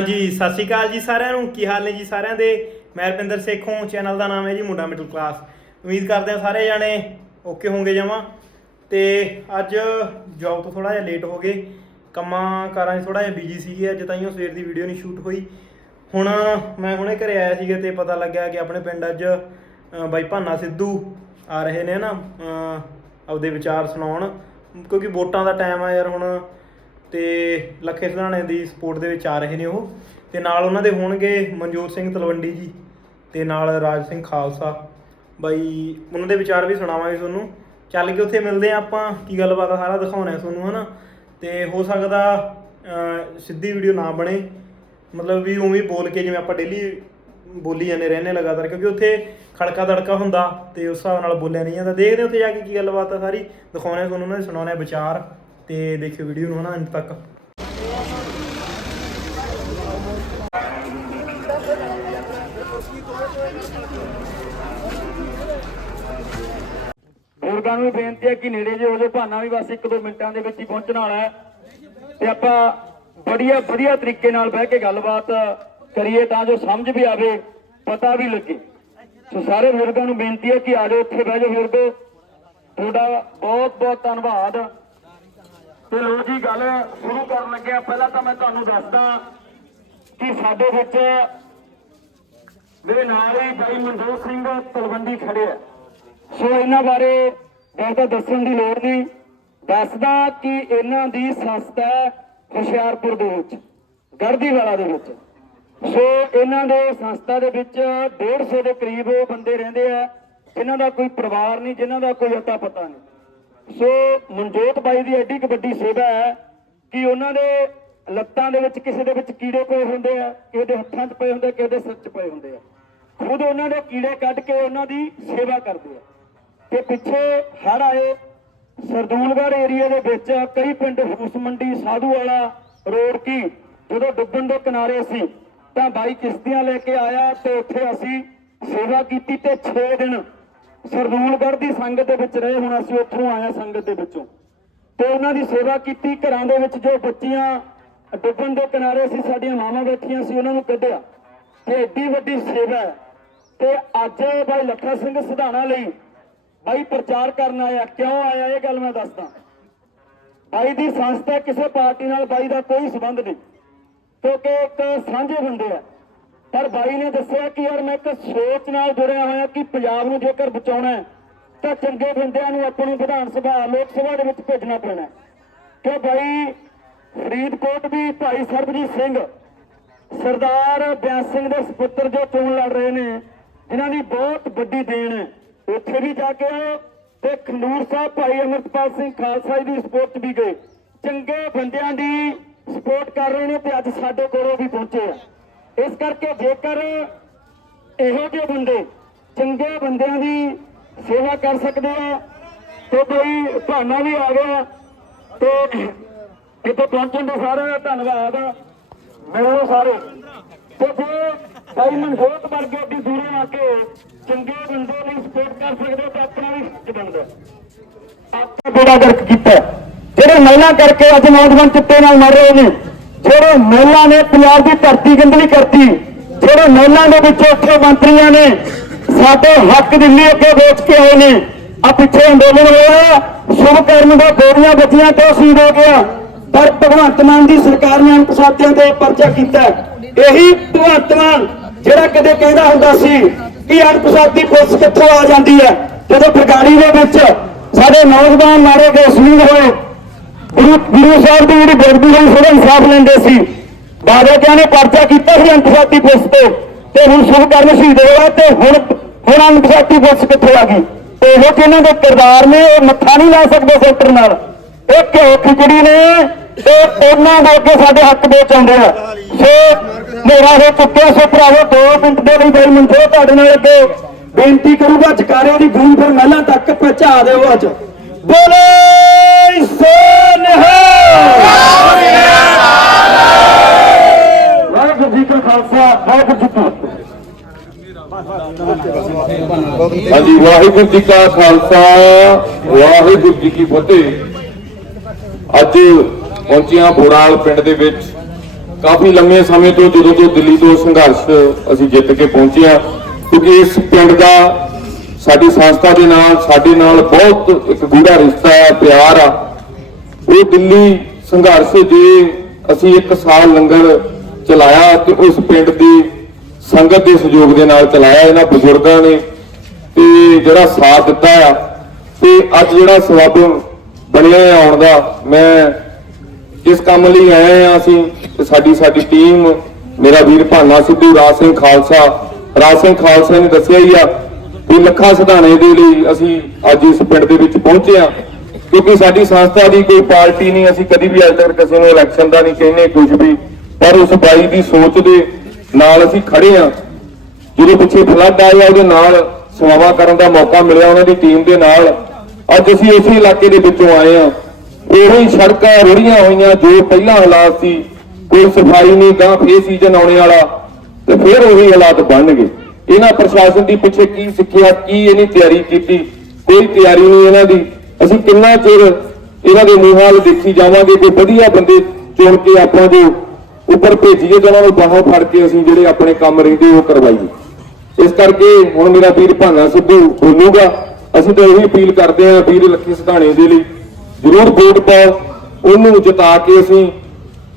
ਹਾਂਜੀ, ਸਤਿ ਸ਼੍ਰੀ ਅਕਾਲ ਜੀ ਸਾਰਿਆਂ ਨੂੰ। ਕੀ ਹਾਲ ਨੇ ਜੀ ਸਾਰਿਆਂ ਦੇ? ਮੈਂ ਰਪਿੰਦਰ ਸੇਖੋਂ, ਚੈਨਲ ਦਾ ਨਾਮ ਹੈ ਜੀ ਮੁੰਡਾ ਮਿਡਲ ਕਲਾਸ। ਉਮੀਦ ਕਰਦੇ ਹਾਂ ਸਾਰੇ ਜਾਣੇ ਓਕੇ ਹੋਣਗੇ ਜਮਾਂ। ਤੇ ਅੱਜ ਜੌਬ ਤੋਂ ਥੋੜਾ ਜਿਹਾ ਲੇਟ ਹੋ ਗਏ। ਕੰਮਾਂ ਕਾਰਾਂ 'ਚ ਥੋੜਾ ਜਿਹਾ ਬਿਜ਼ੀ ਸੀਗੇ, ਅੱਜ ਤਾਂ ਤਾਈਓ ਸਵੇਰ ਦੀ ਵੀਡੀਓ ਨਹੀਂ ਸ਼ੂਟ ਹੋਈ। ਹੁਣ ਮੈਂ ਹੁਣੇ ਘਰੇ ਆਇਆ ਸੀਗਾ ਤੇ ਪਤਾ ਲੱਗਿਆ ਕਿ ਆਪਣੇ ਪਿੰਡ ਅੱਜ ਬਾਈ ਭਾਨਾ ਸਿੱਧੂ ਆ ਰਹੇ ਨੇ ਨਾ ਆਪਦੇ ਵਿਚਾਰ ਸੁਣਾਉਣ। ਕਿਉਂਕਿ ਵੋਟਾਂ ਦਾ ਟਾਈਮ ਆ ਯਾਰ ਹੁਣ। ਤੇ ਲੱਖੇ ਸਧਾਣੇ ਦੀ ਸਪੋਰਟ ਦੇ ਵਿੱਚ ਆ ਰਹੇ ਨੇ ਉਹ। ਤੇ ਨਾਲ ਉਹਨਾਂ ਦੇ ਹੋਣਗੇ ਮਨਜੋਤ ਸਿੰਘ ਤਲਵੰਡੀ ਜੀ ਤੇ ਨਾਲ ਰਾਜ ਸਿੰਘ ਖਾਲਸਾ। ਬਾਈ, ਉਹਨਾਂ ਦੇ ਵਿਚਾਰ ਵੀ ਸੁਣਾਵਾਂਗੇ ਤੁਹਾਨੂੰ। ਚੱਲ ਕੇ ਉੱਥੇ ਮਿਲਦੇ ਆ ਆਪਾਂ, ਕੀ ਗੱਲਬਾਤ ਆ, ਸਾਰਾ ਦਿਖਾਉਣਾ ਹੈ ਤੁਹਾਨੂੰ, ਹਨਾ। ਤੇ ਹੋ ਸਕਦਾ ਸਿੱਧੀ ਵੀਡੀਓ ਨਾ ਬਣੇ। ਮਤਲਬ ਵੀ ਉਵੇਂ ਬੋਲ ਕੇ ਜਿਵੇਂ ਆਪਾਂ ਡੇਲੀ ਬੋਲੀ ਜਾਂਦੇ ਰਹਿੰਦੇ ਲਗਾਤਾਰ, ਕਿਉਂਕਿ ਉੱਥੇ ਖੜਕਾ ਦੜਕਾ ਹੁੰਦਾ ਤੇ ਉਸ ਹਿਸਾਬ ਨਾਲ ਬੋਲਿਆ ਨਹੀਂ ਜਾਂਦਾ। ਦੇਖਦੇ ਉੱਥੇ ਜਾ ਕੇ ਕੀ ਗੱਲਬਾਤ ਆ ਸਾਰੀ ਦਿਖਾਉਣੇ ਆ ਤੁਹਾਨੂੰ, ਉਹਨਾਂ ਦੇ ਸੁਣਾਉਣੇ ਆ ਵਿਚਾਰ। ਤੇ ਦੇਖਿਓ ਵੀਡੀਓ ਨੂੰ ਹਨਾ ਅੰਤ ਤੱਕ। ਬਜ਼ੁਰਗਾਂ ਨੂੰ ਵੀ ਬੇਨਤੀ ਹੈ ਕਿ ਨੇੜੇ ਜੇ ਹੋ ਜਾਓ, ਭਾਨਾ ਵੀ ਬਸ 1-2 ਮਿੰਟਾਂ ਦੇ ਵਿੱਚ ਹੀ ਪਹੁੰਚਣ ਵਾਲਾ ਹੈ। ਤੇ ਆਪਾਂ ਬੜੀਆ, ਵਧੀਆ ਤਰੀਕੇ ਨਾਲ ਬਹਿ ਕੇ ਗੱਲਬਾਤ ਕਰੀਏ ਤਾਂ ਜੋ ਸਮਝ ਵੀ ਆਵੇ, ਪਤਾ ਵੀ ਲੱਗੇ। ਸੋ ਸਾਰੇ ਬਜ਼ੁਰਗਾਂ ਨੂੰ ਬੇਨਤੀ ਹੈ ਕਿ ਆ ਜਾਓ, ਉੱਥੇ ਬਹਿ ਜਾਓ ਬਜ਼ੁਰਗੋ ਤੁਹਾਡਾ ਬਹੁਤ ਬਹੁਤ ਧੰਨਵਾਦ। ਤੇ ਲੋ ਜੀ ਗੱਲ ਸ਼ੁਰੂ ਕਰਨ ਲੱਗਿਆ, ਪਹਿਲਾਂ ਤਾਂ ਮੈਂ ਤੁਹਾਨੂੰ ਦੱਸਦਾ ਕਿ ਸਾਡੇ ਵਿੱਚ ਮੇਰੇ ਨਾਲ ਹੀ ਬਾਈ ਮਨਜੋਤ ਸਿੰਘ ਤਲਵੰਡੀ ਖੜੇ ਆ। ਸੋ ਇਹਨਾਂ ਬਾਰੇ ਬਹੁਤਾ ਦੱਸਣ ਦੀ ਲੋੜ ਨਹੀਂ। ਦੱਸਦਾ ਕਿ ਇਹਨਾਂ ਦੀ ਸੰਸਥਾ ਹੁਸ਼ਿਆਰਪੁਰ ਦੇ ਵਿੱਚ ਗੜਦੀਵਾਲਾ ਦੇ ਵਿੱਚ। ਸੋ ਇਹਨਾਂ ਦੇ ਸੰਸਥਾ ਦੇ ਵਿੱਚ 150 ਦੇ ਕਰੀਬ ਬੰਦੇ ਰਹਿੰਦੇ ਆ। ਜਿਨ੍ਹਾਂ ਦਾ ਕੋਈ ਪਰਿਵਾਰ ਨਹੀਂ, ਜਿਨ੍ਹਾਂ ਦਾ ਕੋਈ ਅਤਾ ਪਤਾ ਨਹੀਂ। ਸੋ ਮਨਜੋਤ ਬਾਈ ਦੀ ਐਡੀ ਕੁ ਵੱਡੀ ਸੇਵਾ ਹੈ ਕਿ ਉਹਨਾਂ ਦੇ ਲੱਤਾਂ ਦੇ ਵਿੱਚ ਕਿਸੇ ਦੇ ਵਿੱਚ ਕੀੜੇ ਪਏ ਹੁੰਦੇ ਆ, ਕਿਸੇ ਦੇ ਹੱਥਾਂ 'ਚ ਪਏ ਹੁੰਦੇ ਕਿਸੇ ਦੇ ਸਿਰ 'ਚ ਪਏ ਹੁੰਦੇ ਆ। ਖੁਦ ਉਹਨਾਂ ਦੇ ਕੀੜੇ ਕੱਢ ਕੇ ਉਹਨਾਂ ਦੀ ਸੇਵਾ ਕਰਦੇ ਆ। ਤੇ ਪਿੱਛੇ ਹੜ ਆਏ, ਸਰਦੂਲਗੜ੍ਹ ਏਰੀਆ ਦੇ ਵਿੱਚ ਕਈ ਪਿੰਡ ਫੂਸ ਮੰਡੀ ਸਾਧੂ ਵਾਲਾ ਰੋਡ ਕੀ ਜਦੋਂ ਡੁੱਬਣ ਦੇ ਕਿਨਾਰੇ ਸੀ, ਤਾਂ ਬਾਈ ਕਿਸ਼ਤੀਆਂ ਲੈ ਕੇ ਆਇਆ ਤੇ ਉੱਥੇ ਅਸੀਂ ਸੇਵਾ ਕੀਤੀ ਤੇ 6 ਦਿਨ ਸਰਦੂਲਗੜ੍ਹ ਦੀ ਸੰਗਤ ਦੇ ਵਿੱਚ ਰਹੇ ਹੁਣ ਅਸੀਂ ਉੱਥੋਂ ਆਇਆ ਸੰਗਤ ਦੇ ਵਿੱਚੋਂ। ਤੇ ਉਹਨਾਂ ਦੀ ਸੇਵਾ ਕੀਤੀ, ਘਰਾਂ ਦੇ ਵਿੱਚ ਜੋ ਬੱਚੀਆਂ ਡੁੱਬਣ ਦੇ ਕਿਨਾਰੇ ਸੀ, ਸਾਡੀਆਂ ਮਾਵਾਂ ਬੈਠੀਆਂ ਸੀ, ਉਹਨਾਂ ਨੂੰ ਕੱਢਿਆ। ਤੇ ਏਡੀ ਵੱਡੀ ਸੇਵਾ ਹੈ। ਤੇ ਅੱਜ ਬਾਈ ਲੱਖਾ ਸਿੰਘ ਸਿਧਾਣਾ ਲਈ ਬਾਈ ਪ੍ਰਚਾਰ ਕਰਨ ਆਇਆ। ਕਿਉਂ ਆਇਆ? ਇਹ ਗੱਲ ਮੈਂ ਦੱਸਦਾ। ਬਾਈ ਦੀ ਸੰਸਥਾ ਕਿਸੇ ਪਾਰਟੀ ਨਾਲ ਬਾਈ ਦਾ ਕੋਈ ਸੰਬੰਧ ਨਹੀਂ। ਕਿਉਂਕਿ ਇੱਕ ਸਾਂਝੇ ਬੰਦੇ ਆ। ਪਰ ਬਾਈ ਨੇ ਦੱਸਿਆ ਕਿ ਯਾਰ ਮੈਂ ਇੱਕ ਸੋਚ ਨਾਲ ਜੁੜਿਆ ਹੋਇਆ ਕਿ ਪੰਜਾਬ ਨੂੰ ਜੇਕਰ ਬਚਾਉਣਾ ਹੈ, ਤਾਂ ਚੰਗੇ ਬੰਦਿਆਂ ਨੂੰ ਆਪਾਂ ਨੂੰ ਵਿਧਾਨ ਸਭਾ, ਲੋਕ ਸਭਾ ਦੇ ਵਿੱਚ ਭੇਜਣਾ ਪੈਣਾ ਕਿ ਬਾਈ? ਫਰੀਦਕੋਟ ਵੀ ਭਾਈ ਸਰਬਜੀਤ ਸਿੰਘ, ਸਰਦਾਰ ਬਿਆਸ ਸਿੰਘ ਦੇ ਸੁਪੁੱਤਰ ਜੋ ਚੋਣ ਲੜ ਰਹੇ ਨੇ, ਜਿਨ੍ਹਾਂ ਦੀ ਬਹੁਤ ਵੱਡੀ ਦੇਣ ਹੈ। ਉੱਥੇ ਵੀ ਜਾ ਕੇ ਆਏ ਤੇ ਖਨੂਰ ਸਾਹਿਬ ਭਾਈ ਅਮਰਤਪਾਲ ਸਿੰਘ ਖਾਲਸਾ ਜੀ ਦੀ ਸਪੋਰਟ 'ਚ ਵੀ ਗਏ। ਚੰਗੇ ਬੰਦਿਆਂ ਦੀ ਸਪੋਰਟ ਕਰ ਰਹੇ ਨੇ ਤੇ ਅੱਜ ਸਾਡੇ ਕੋਲੋਂ ਵੀ ਪਹੁੰਚੇ ਆ। ਇਸ ਕਰਕੇ ਜੇਕਰ ਇਹੋ ਜਿਹੇ ਬੰਦੇ ਚੰਗੇ ਬੰਦਿਆਂ ਦੀ ਸੇਵਾ ਕਰ ਸਕਦੇ ਆ, ਤੇ ਕੋਈ ਭਾਨਾ ਵੀ ਆ ਗਿਆ, ਤੇ ਇੱਥੇ ਪਹੁੰਚਣ ਦੇ ਸਾਰਿਆਂ ਦਾ ਧੰਨਵਾਦ ਮਿਲੋ ਸਾਰੇ। ਤੇ ਜੇ ਭਾਈ ਮਨਜੋਤ ਵਰਗੇ ਦੀ ਦੂਰੋਂ ਆ ਕੇ ਚੰਗੇ ਬੰਦੇ ਨੂੰ ਸਪੋਰਟ ਕਰ ਸਕਦੇ ਹੋ ਤਾਂ ਆਪਣਾ ਵੀ ਫਰਜ਼ ਬਣਦਾ। ਆਪਣਾ ਬੇੜਾ ਗਰਕ ਕੀਤਾ। ਜਿਹੜੇ ਮਹਿਲਾ ਕਰਕੇ ਅੱਜ ਨੌਜਵਾਨ ਚਿੱਟੇ ਨਾਲ ਮਰ ਰਹੇ ਨੇ ਜਿਹੜੇ ਮਹਿਲਾ ਨੇ ਪੰਜਾਬ ਦੀ ਧਰਤੀ ਗੰਦਲੀ ਕਰਤੀ, ਜਿਹੜੇ ਮਹਿਲਾ ਦੇ ਵਿੱਚ ਉੱਥੇ ਮੰਤਰੀਆਂ ਨੇ ਸਾਡੇ ਹੱਕ ਦਿੱਲੀ ਅੱਗੇ ਵੇਚ ਕੇ ਆਏ ਨੇ। ਆ ਪਿੱਛੇ ਅੰਦੋਲਨ ਹੋਇਆ ਸ਼ੁਭ ਕਰਮ ਦਾ ਗੋਲੀਆਂ ਬੱਚੀਆਂ ਤੇ ਸ਼ਹੀਦ ਹੋ। ਗਿਆ ਪਰ ਭਗਵੰਤ ਮਾਨ ਦੀ ਸਰਕਾਰ ਨੇ ਅਨਪਛਾਤਿਆਂ ਤੇ ਪਰਚਾ ਕੀਤਾ ਇਹੀ ਭਗਵੰਤ ਮਾਨ ਜਿਹੜਾ ਕਦੇ ਕਹਿੰਦਾ ਹੁੰਦਾ ਸੀ ਕਿ ਅਨਪਸਾਤੀ ਪੁਲਿਸ ਕਿੱਥੋਂ ਆ ਜਾਂਦੀ ਹੈ। ਜਦੋਂ ਫਰਗਾੜੀ ਦੇ ਵਿੱਚ ਸਾਡੇ ਨੌਜਵਾਨ ਮਾਰੇ ਗਏ ਸ਼ਹੀਦ ਹੋਏ ਗੁਰੂ ਗੁਰੂ ਸਾਹਿਬ ਦੀ ਜਿਹੜੀ ਬੇਦਬੀ ਹੋਈ ਉਹਦਾ ਇਨਸਾਫ ਲੈਂਦੇ ਸੀ। ਬਾਦਲ ਨੇ ਪਰਚਾ ਕੀਤਾ ਸੀ ਅੰਤਰਰਾਸ਼ਟਰੀ ਪੁਲਿਸ ਤੇ ਤੇ ਹੁਣ ਸ਼ੁਭ ਕਰਨ ਸ਼ਹੀਦ ਹੋਇਆ ਤੇ ਹੁਣ ਹੁਣ ਅੰਤਰਰਾਸ਼ਟਰੀ ਪੁਲਿਸ ਕਿੱਥੇ ਆ ਗਈ? ਇਹੋ ਜਿਹੇ ਇਹਨਾਂ ਦੇ ਕਿਰਦਾਰ ਨੇ, ਉਹ ਮੱਥਾ ਨਹੀਂ ਲਾ ਸਕਦੇ ਸੈਂਟਰ ਨਾਲ। ਇਹ ਘਿਓ ਖਿਚੜੀ ਨੇ ਤੇ ਉਹਨਾਂ ਦੇ ਅੱਗੇ ਸਾਡੇ ਹੱਕ ਦੇ ਚਾਹੁੰਦੇ ਆ। ਸੋ ਮੇਰਾ ਹੋ ਚੁੱਕਿਆ ਸੋ ਭਰਾਵੋ, ਦੋ ਮਿੰਟ ਦੇ ਲਈ ਬਾਈ ਮਨਜੋ ਤੁਹਾਡੇ ਨਾਲ ਅੱਗੇ ਬੇਨਤੀ ਕਰੂਗਾ, ਜਕਾਰਿਆਂ ਦੀ ਗੂੰਜ ਫਿਰ ਮਹਿਲਾਂ ਤੱਕ ਪਹੁੰਚਾ ਦਿਓ ਅੱਜ। ਬੋਲੇ ਸੋਨਿਹਾ ਵਾਹਿਗੁਰੂ ਜੀ ਕਾ ਖਾਲਸਾ, ਵਾਹਿਗੁਰੂ ਜੀ ਕੀ ਫਤਿਹ। ਹਾਂਜੀ, ਵਾਹਿਗੁਰੂ ਜੀ ਕਾ ਖਾਲਸਾ, ਵਾਹਿਗੁਰੂ ਜੀ ਕੀ ਫਤਿਹ। ਅੱਜ ਪਹੁੰਚਿਆ ਬੋਰਾਲ ਪਿੰਡ ਦੇ ਵਿੱਚ। ਕਾਫੀ ਲੰਮੇ ਸਮੇਂ ਤੋਂ ਜਦੋਂ ਤੋਂ ਦਿੱਲੀ ਤੋਂ ਸੰਘਰਸ਼ ਅਸੀਂ ਜਿੱਤ ਕੇ ਪਹੁੰਚੇ ਹਾਂ, ਕਿਉਂਕਿ ਇਸ ਪਿੰਡ ਦਾ ਸਾਡੀ ਸੰਸਥਾ ਦੇ ਨਾਲ, ਸਾਡੇ ਨਾਲ ਬਹੁਤ ਇੱਕ ਗੂੜਾ ਰਿਸ਼ਤਾ ਹੈ ਪਿਆਰ ਆ। ਉਹ ਦਿੱਲੀ ਸੰਘਰਸ਼ ਦੇ ਅਸੀਂ ਇੱਕ ਸਾਲ ਲੰਗਰ ਚਲਾਇਆ ਤੇ ਉਸ ਪਿੰਡ ਦੀ ਸੰਗਤ ਦੇ ਸਹਿਯੋਗ ਦੇ ਨਾਲ ਚਲਾਇਆ। ਇਹਨਾਂ ਬਜ਼ੁਰਗਾਂ ਨੇ ਤੇ ਜਿਹੜਾ ਸਾਥ ਦਿੱਤਾ ਆ ਤੇ ਅੱਜ ਜਿਹੜਾ ਸਬੱਬ ਬਣਿਆ ਆਉਣ ਦਾ, ਮੈਂ ਇਸ ਕੰਮ ਲਈ ਆਏ ਆ ਅਸੀਂ ਤੇ ਸਾਡੀ ਸਾਡੀ ਟੀਮ ਮੇਰਾ ਵੀਰ ਭਾਨਾ ਸਿੱਧੂ ਰਾਜ ਸਿੰਘ ਖਾਲਸਾ, ਰਾਜ ਸਿੰਘ ਖਾਲਸਾ ਨੇ ਦੱਸਿਆ ਹੀ ਆ ਵੀ ਲੱਖਾਂ ਸਿਧਾਣੇ ਦੇ ਲਈ ਅਸੀਂ ਅੱਜ ਇਸ ਪਿੰਡ ਦੇ ਵਿੱਚ ਪਹੁੰਚੇ ਆ ਕਿਉਂਕਿ ਸਾਡੀ ਸੰਸਥਾ ਦੀ ਕੋਈ ਪਾਰਟੀ ਨਹੀਂ, ਅਸੀਂ ਕਦੀ ਵੀ ਅੱਜ ਤੱਕ ਕਿਸੇ ਨੂੰ ਇਲੈਕਸ਼ਨ ਦਾ ਨਹੀਂ ਕਹਿੰਦੇ ਕੁਝ ਵੀ। ਪਰ ਉਸ ਬਾਈ ਦੀ ਸੋਚ ਦੇ ਨਾਲ ਅਸੀਂ ਖੜੇ ਆ ਜਦੋਂ ਪਿੱਛੇ ਫਲੱਡ ਆਇਆ, ਉਹਦੇ ਨਾਲ ਸੇਵਾਵਾਂ ਕਰਨ ਦਾ ਮੌਕਾ ਮਿਲਿਆ, ਉਹਨਾਂ ਦੀ ਟੀਮ ਦੇ ਨਾਲ। ਅੱਜ ਅਸੀਂ ਉਸੇ ਇਲਾਕੇ ਦੇ ਵਿੱਚੋਂ ਆਏ ਆ ਉਹੀ ਸੜਕਾਂ ਰੁੜੀਆਂ ਹੋਈਆਂ, ਜੋ ਪਹਿਲਾਂ ਹਾਲਾਤ ਸੀ, ਕੋਈ ਸਫ਼ਾਈ ਨਹੀਂ ਗਾਂ ਫੇਰ ਸੀਜ਼ਨ ਆਉਣੇ ਵਾਲਾ, ਤੇ ਫਿਰ ਉਹੀ ਹਾਲਾਤ ਬਣਨਗੇ। ਇਹਨਾਂ ਪ੍ਰਸ਼ਾਸਨ ਦੀ ਪਿੱਛੇ ਕੀ ਸਿੱਖਿਆ, ਕੀ ਇਹਨੇ ਤਿਆਰੀ ਕੀਤੀ? ਕੋਈ ਤਿਆਰੀ ਨਹੀਂ ਇਹਨਾਂ ਦੀ। ਅਸੀਂ ਕਿੰਨਾ ਚਿਰ ਇਹਨਾਂ ਦੇ ਮੂੰਹਾਂ ਵੱਲ ਦੇਖੀ ਜਾਵਾਂਗੇ ਕਿ ਵਧੀਆ ਬੰਦੇ ਚੁਣ ਕੇ ਆਪਾਂ ਜੋ ਉੱਪਰ ਭੇਜੀਏ ਤੇ ਨੂੰ ਬਾਹੋਂ ਫੜ ਕੇ ਅਸੀਂ ਜਿਹੜੇ ਆਪਣੇ ਕੰਮ ਰਹਿੰਦੇ ਉਹ ਕਰਵਾਈਏ। ਇਸ ਕਰਕੇ ਹੁਣ ਮੇਰਾ ਵੀਰ ਭਾਨਾ ਸਿੱਧੂ ਬੋਲੂਗਾ। ਅਸੀਂ ਤਾਂ ਇਹੀ ਅਪੀਲ ਕਰਦੇ ਹਾਂ ਵੀਰ ਲੱਖੀ ਸਿਧਾਣੇ ਦੇ ਲਈ, ਜ਼ਰੂਰ ਵੋਟ ਪਾਓ। ਉਹਨੂੰ ਜਿਤਾ ਕੇ ਅਸੀਂ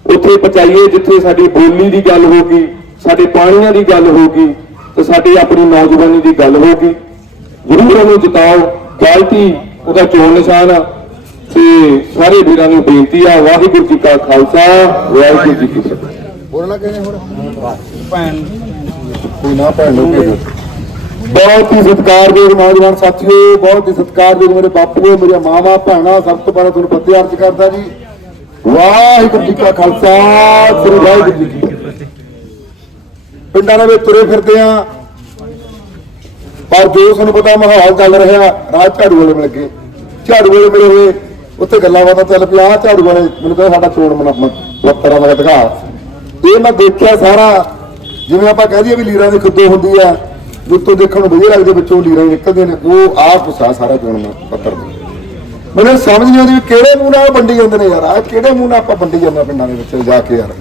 ਉੱਥੇ ਪਹੁੰਚਾਈਏ ਜਿੱਥੇ ਸਾਡੀ ਬੋਲੀ ਦੀ ਗੱਲ ਹੋਗੀ ਸਾਡੇ ਪਾਣੀਆਂ ਦੀ ਗੱਲ ਹੋਗੀ ਤੇ ਸਾਡੀ ਆਪਣੀ ਨੌਜਵਾਨੀ ਦੀ ਗੱਲ ਹੋਗੀ ਜ਼ਰੂਰ ਉਹਨੂੰ ਜਿਤਾਓ ਗਲਤੀ ਉਹਦਾ ਚੋਣ ਨਿਸ਼ਾਨ ਆ। ਤੇ ਸਾਰੇ ਵੀਰਾਂ ਨੂੰ ਬੇਨਤੀ ਆ ਵਾਹਿਗੁਰੂ ਜੀ ਕਾ ਖਾਲਸਾ ਵਾਹਿਗੁਰੂ ਜੀ ਕੀ ਫਤਿਹ। ਬੋਲਣਾ ਕਿਹਨੇ ਹੁਣ ਭੈਣ। ਕੋਈ ਨਾ ਭੈਣ ਬਹੁਤ ਹੀ ਸਤਿਕਾਰਯੋਗ ਨੌਜਵਾਨ ਸਾਥੀਓ ਬਹੁਤ ਹੀ ਸਤਿਕਾਰਯੋਗ ਮੇਰੇ ਬਾਪੂਓ ਮੇਰੀਆਂ ਮਾਵਾਂ ਭੈਣਾਂ ਸਭ ਤੋਂ ਪਹਿਲਾਂ ਤੁਹਾਨੂੰ ਪੱਤੇ ਅਰਜ਼ ਕਰਦਾ ਜੀ। ਵਾਹਿਗੁਰੂ ਜੀ ਕਾ ਖਾਲਸਾ ਸ੍ਰੀ ਵਾਹਿਗੁਰੂ ਜੀ ਕੀ ਪਿੰਡਾਂ ਦੇ ਵਿੱਚ ਤੁਰੇ ਫਿਰਦੇ ਆ ਪਰ ਜੋ ਸਾਨੂੰ ਪਤਾ ਮਾਹੌਲ ਚੱਲ ਰਿਹਾ ਰਾਜ ਝਾੜੂ ਵਾਲੇ ਮਿਲ ਗਏ। ਝਾੜੂ ਵਾਲੇ ਮਿਲੇ ਹੋਏ, ਉੱਥੇ ਗੱਲਾਂ ਬਾਤਾਂ ਚੱਲ ਪਿਆ ਝਾੜੂ ਵਾਲੇ, ਮੈਨੂੰ ਕਹਿੰਦਾ ਸਾਡਾ ਚੋਣ ਮਨ ਦਾ ਅਧਿਕਾਰ। ਇਹ ਮੈਂ ਦੇਖਿਆ ਸਾਰਾ, ਜਿਵੇਂ ਆਪਾਂ ਕਹਿ ਦਈਏ ਵੀ ਲੀਰਾਂ ਦੇ ਖੁੱਦੋ ਹੁੰਦੀ ਆ ਜਿੱਤੋਂ ਦੇਖਣ ਨੂੰ ਵਧੀਆ ਲੱਗਦੇ ਵਿੱਚੋਂ ਲੀਰਾਂ ਹੀ ਨਿਕਲਦੇ ਨੇ। ਉਹ ਆਪ ਗੁੱਸਾ ਸਾਰਾ ਚੋਣ ਪੱਤਰ ਦਾ। ਮੈਨੂੰ ਸਮਝ ਨਹੀਂ ਆਉਂਦੀ ਵੀ ਕਿਹੜੇ ਮੂੰਹ ਨਾਲ ਵੰਡੀ ਜਾਂਦੇ ਨੇ ਯਾਰ। ਆ ਕਿਹੜੇ ਮੂੰਹ ਨਾਲ ਆਪਾਂ ਵੰਡੀ ਜਾਂਦੇ ਆ ਪਿੰਡਾਂ ਦੇ ਵਿੱਚ ਜਾ ਕੇ ਯਾਰ।